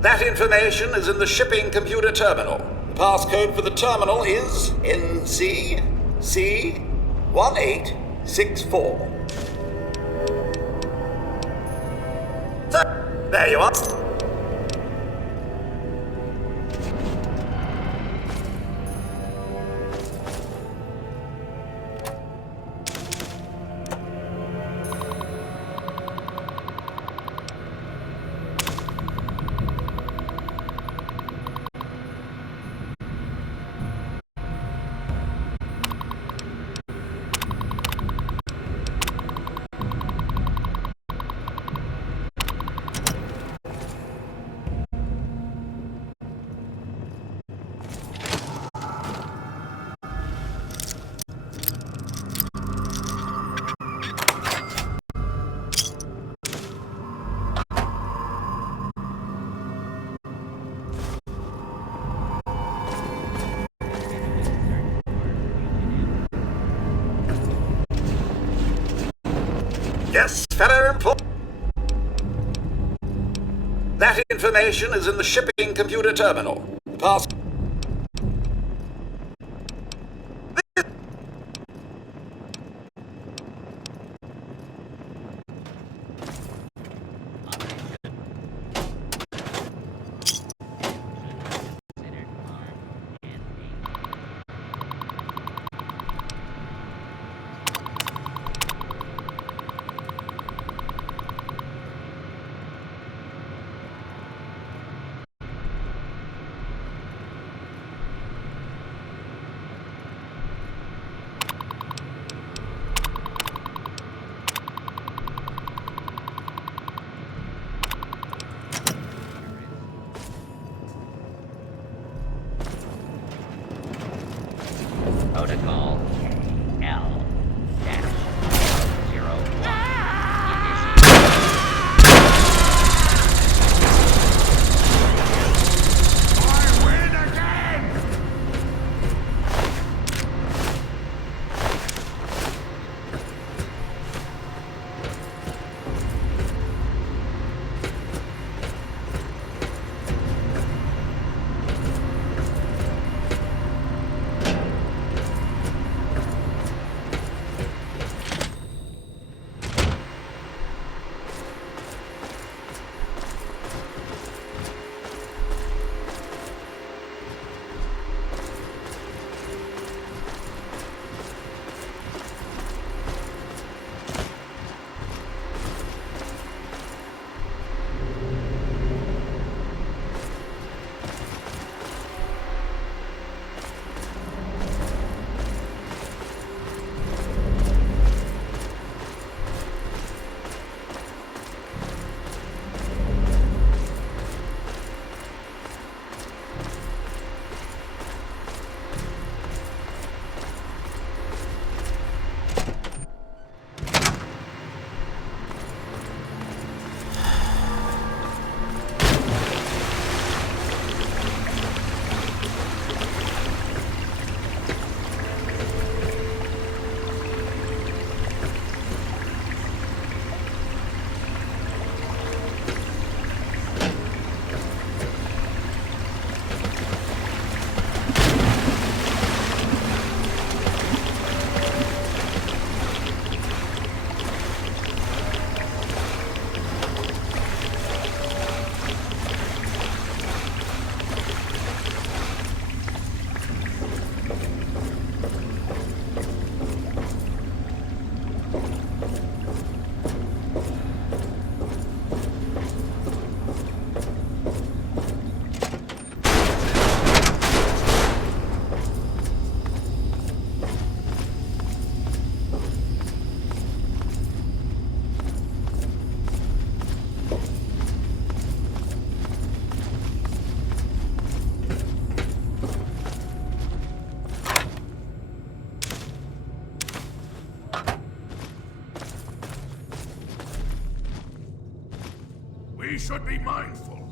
That information is in the shipping computer terminal. The passcode for the terminal is NCC1864. There you are. Yes, fellow employee. That information is in the shipping computer terminal. Pass. We should be mindful.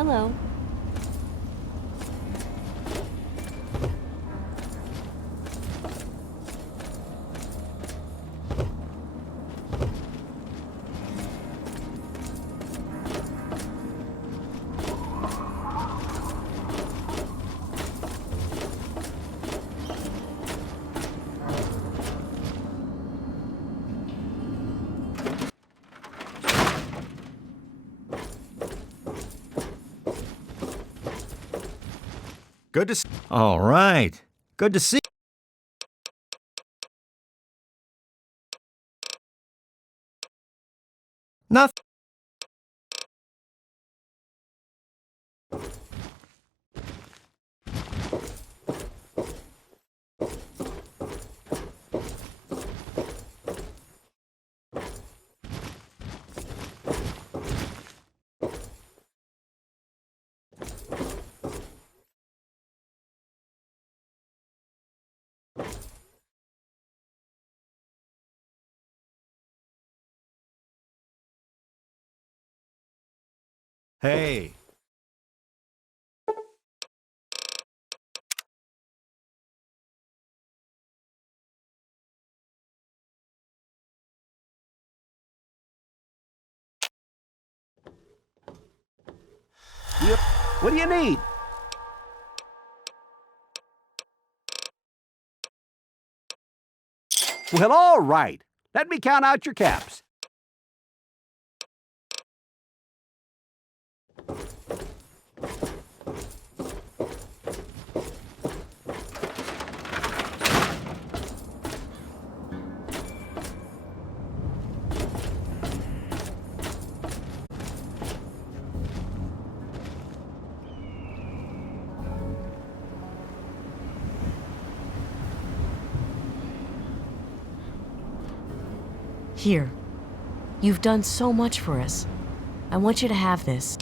Hello. Good to see. All right. Good to see. Nothing. Hey. What do you need? Well, all right. Let me count out your caps. Here. You've done so much for us. I want you to have this.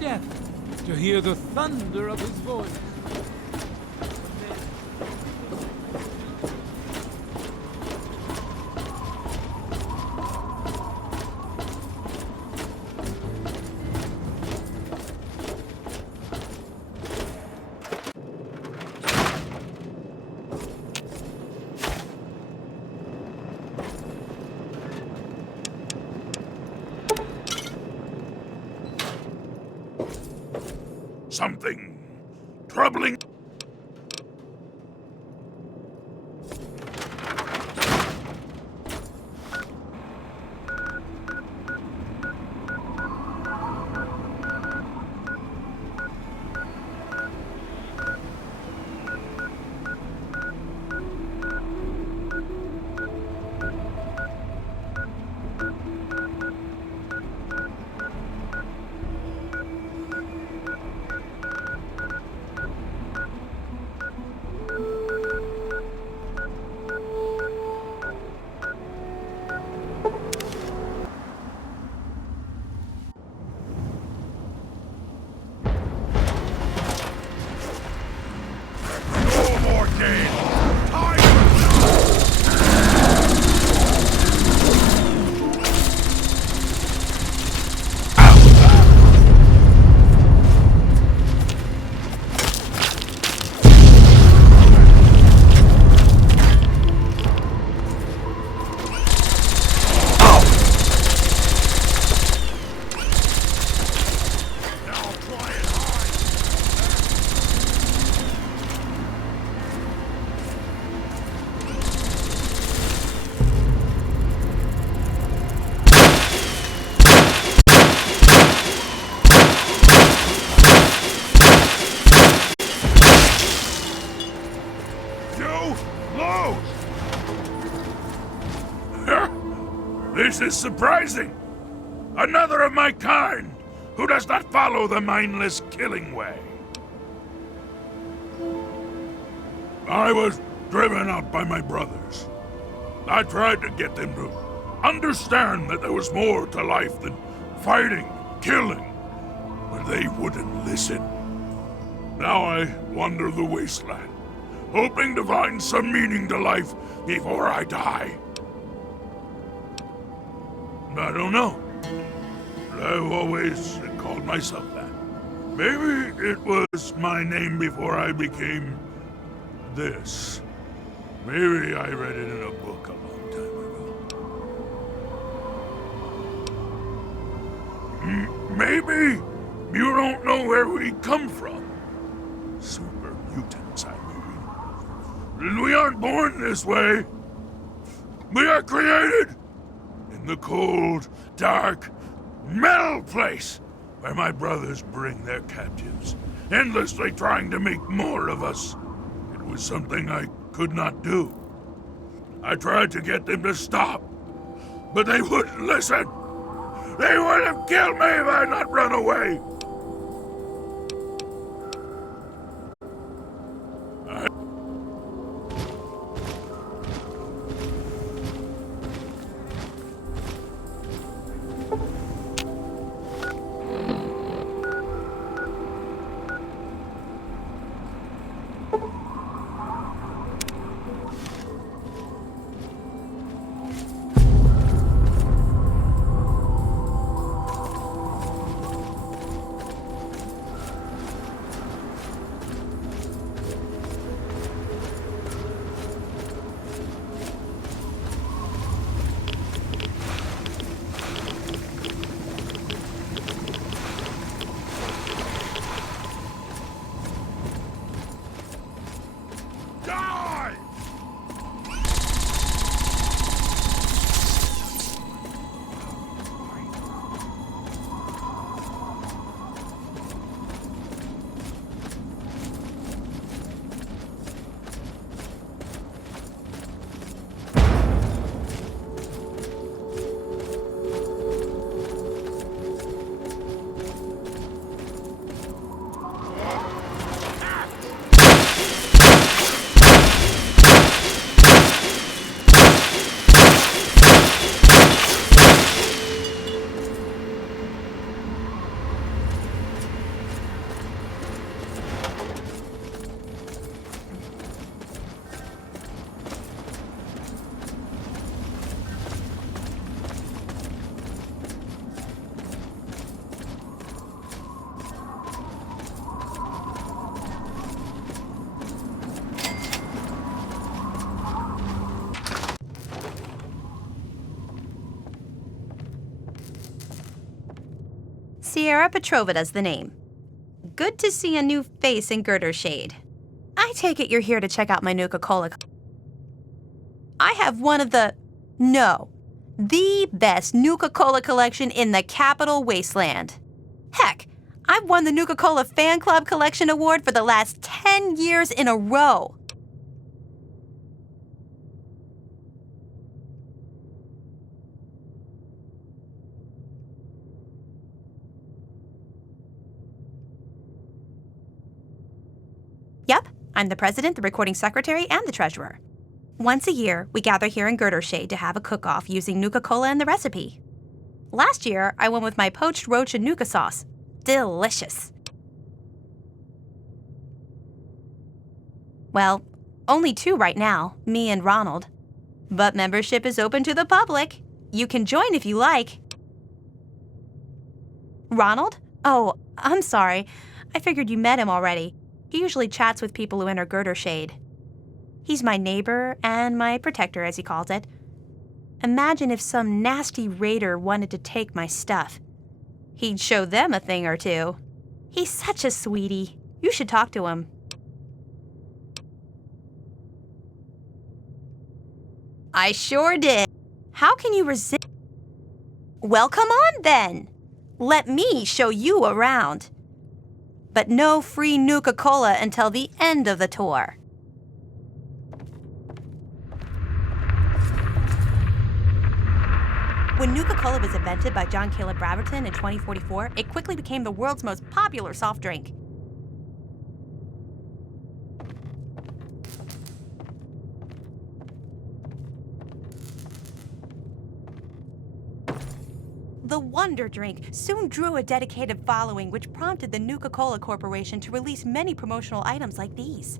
Death to hear the thunder of his voice. Something troubling. This is surprising. Another of my kind, who does not follow the mindless killing way. I was driven out by my brothers. I tried to get them to understand that there was more to life than fighting, killing, but they wouldn't listen. Now I wander the wasteland, hoping to find some meaning to life before I die. I don't know. I've always called myself that. Maybe it was my name before I became this. Maybe I read it in a book a long time ago. Maybe you don't know where we come from. Super mutants, I mean. We aren't born this way. We are created in the cold, dark, metal place where my brothers bring their captives, endlessly trying to make more of us. It was something I could not do. I tried to get them to stop, but they wouldn't listen. They would have killed me if I had not run away. Sierra Petrovida's the name. Good to see a new face in Girder Shade. I take it you're here to check out my Nuka-Cola. I have one of the best Nuka-Cola collection in the Capital Wasteland. Heck, I've won the Nuka-Cola Fan Club Collection Award for the last 10 years in a row. Yep, I'm the president, the recording secretary, and the treasurer. Once a year, we gather here in Girder Shade to have a cook-off using Nuka-Cola in the recipe. Last year, I went with my poached roach and Nuka sauce. Delicious. Well, only 2 right now, me and Ronald. But membership is open to the public. You can join if you like. Ronald? Oh, I'm sorry. I figured you met him already. He usually chats with people who enter Girder Shade. He's my neighbor and my protector, as he calls it. Imagine if some nasty raider wanted to take my stuff. He'd show them a thing or two. He's such a sweetie. You should talk to him. I sure did. How can you resist? Well, come on then. Let me show you around. But no free Nuka-Cola until the end of the tour. When Nuka-Cola was invented by John Caleb Braverton in 2044, it quickly became the world's most popular soft drink. The Wonder Drink soon drew a dedicated following, which prompted the Nuka-Cola Corporation to release many promotional items like these.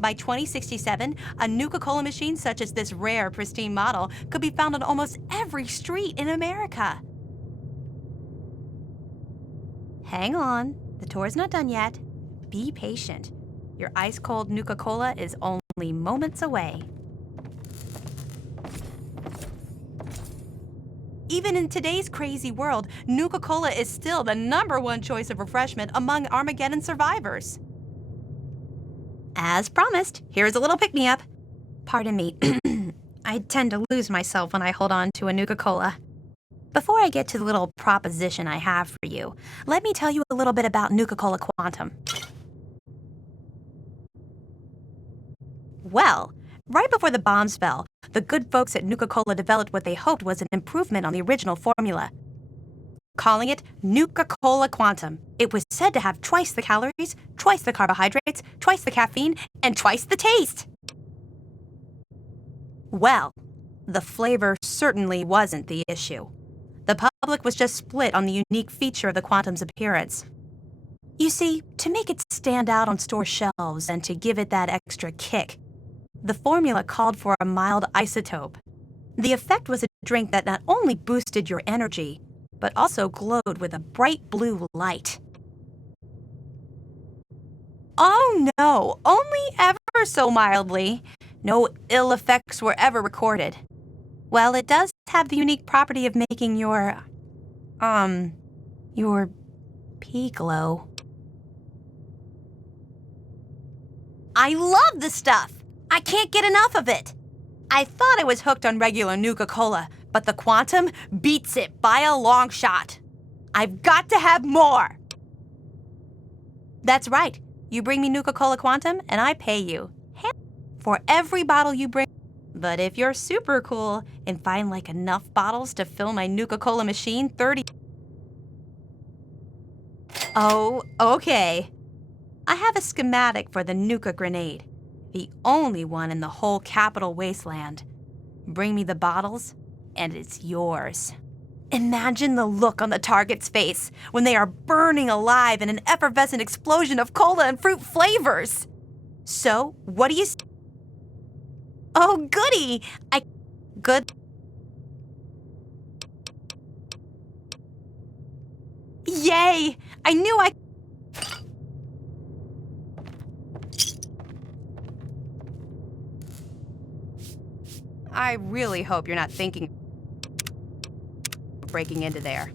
By 2067, a Nuka-Cola machine such as this rare, pristine model could be found on almost every street in America. Hang on, the tour's not done yet. Be patient. Your ice-cold Nuka-Cola is only moments away. Even in today's crazy world, Nuka-Cola is still the #1 choice of refreshment among Armageddon survivors. As promised, here's a little pick-me-up. Pardon me, I tend to lose myself when I hold on to a Nuka-Cola. Before I get to the little proposition I have for you, let me tell you a little bit about Nuka-Cola Quantum. Well, right before the bombs fell, the good folks at Nuka-Cola developed what they hoped was an improvement on the original formula. Calling it Nuka-Cola Quantum. It was said to have twice the calories, twice the carbohydrates, twice the caffeine, and twice the taste. Well, the flavor certainly wasn't the issue. The public was just split on the unique feature of the Quantum's appearance. You see, to make it stand out on store shelves and to give it that extra kick, the formula called for a mild isotope. The effect was a drink that not only boosted your energy, but also glowed with a bright blue light. Oh no, only ever so mildly. No ill effects were ever recorded. Well, it does have the unique property of making your pee glow. I love the stuff! I can't get enough of it! I thought I was hooked on regular Nuka-Cola, but the Quantum beats it by a long shot. I've got to have more! That's right. You bring me Nuka-Cola Quantum, and I pay you. For every bottle you bring. But if you're super cool and find like enough bottles to fill my Nuka-Cola machine, 30... Oh, okay. I have a schematic for the Nuka grenade. The only one in the whole Capital Wasteland. Bring me the bottles, and it's yours. Imagine the look on the target's face when they are burning alive in an effervescent explosion of cola and fruit flavors. So, what do you... Oh, goody! Good... Yay! I knew I really hope you're not thinking of breaking into there.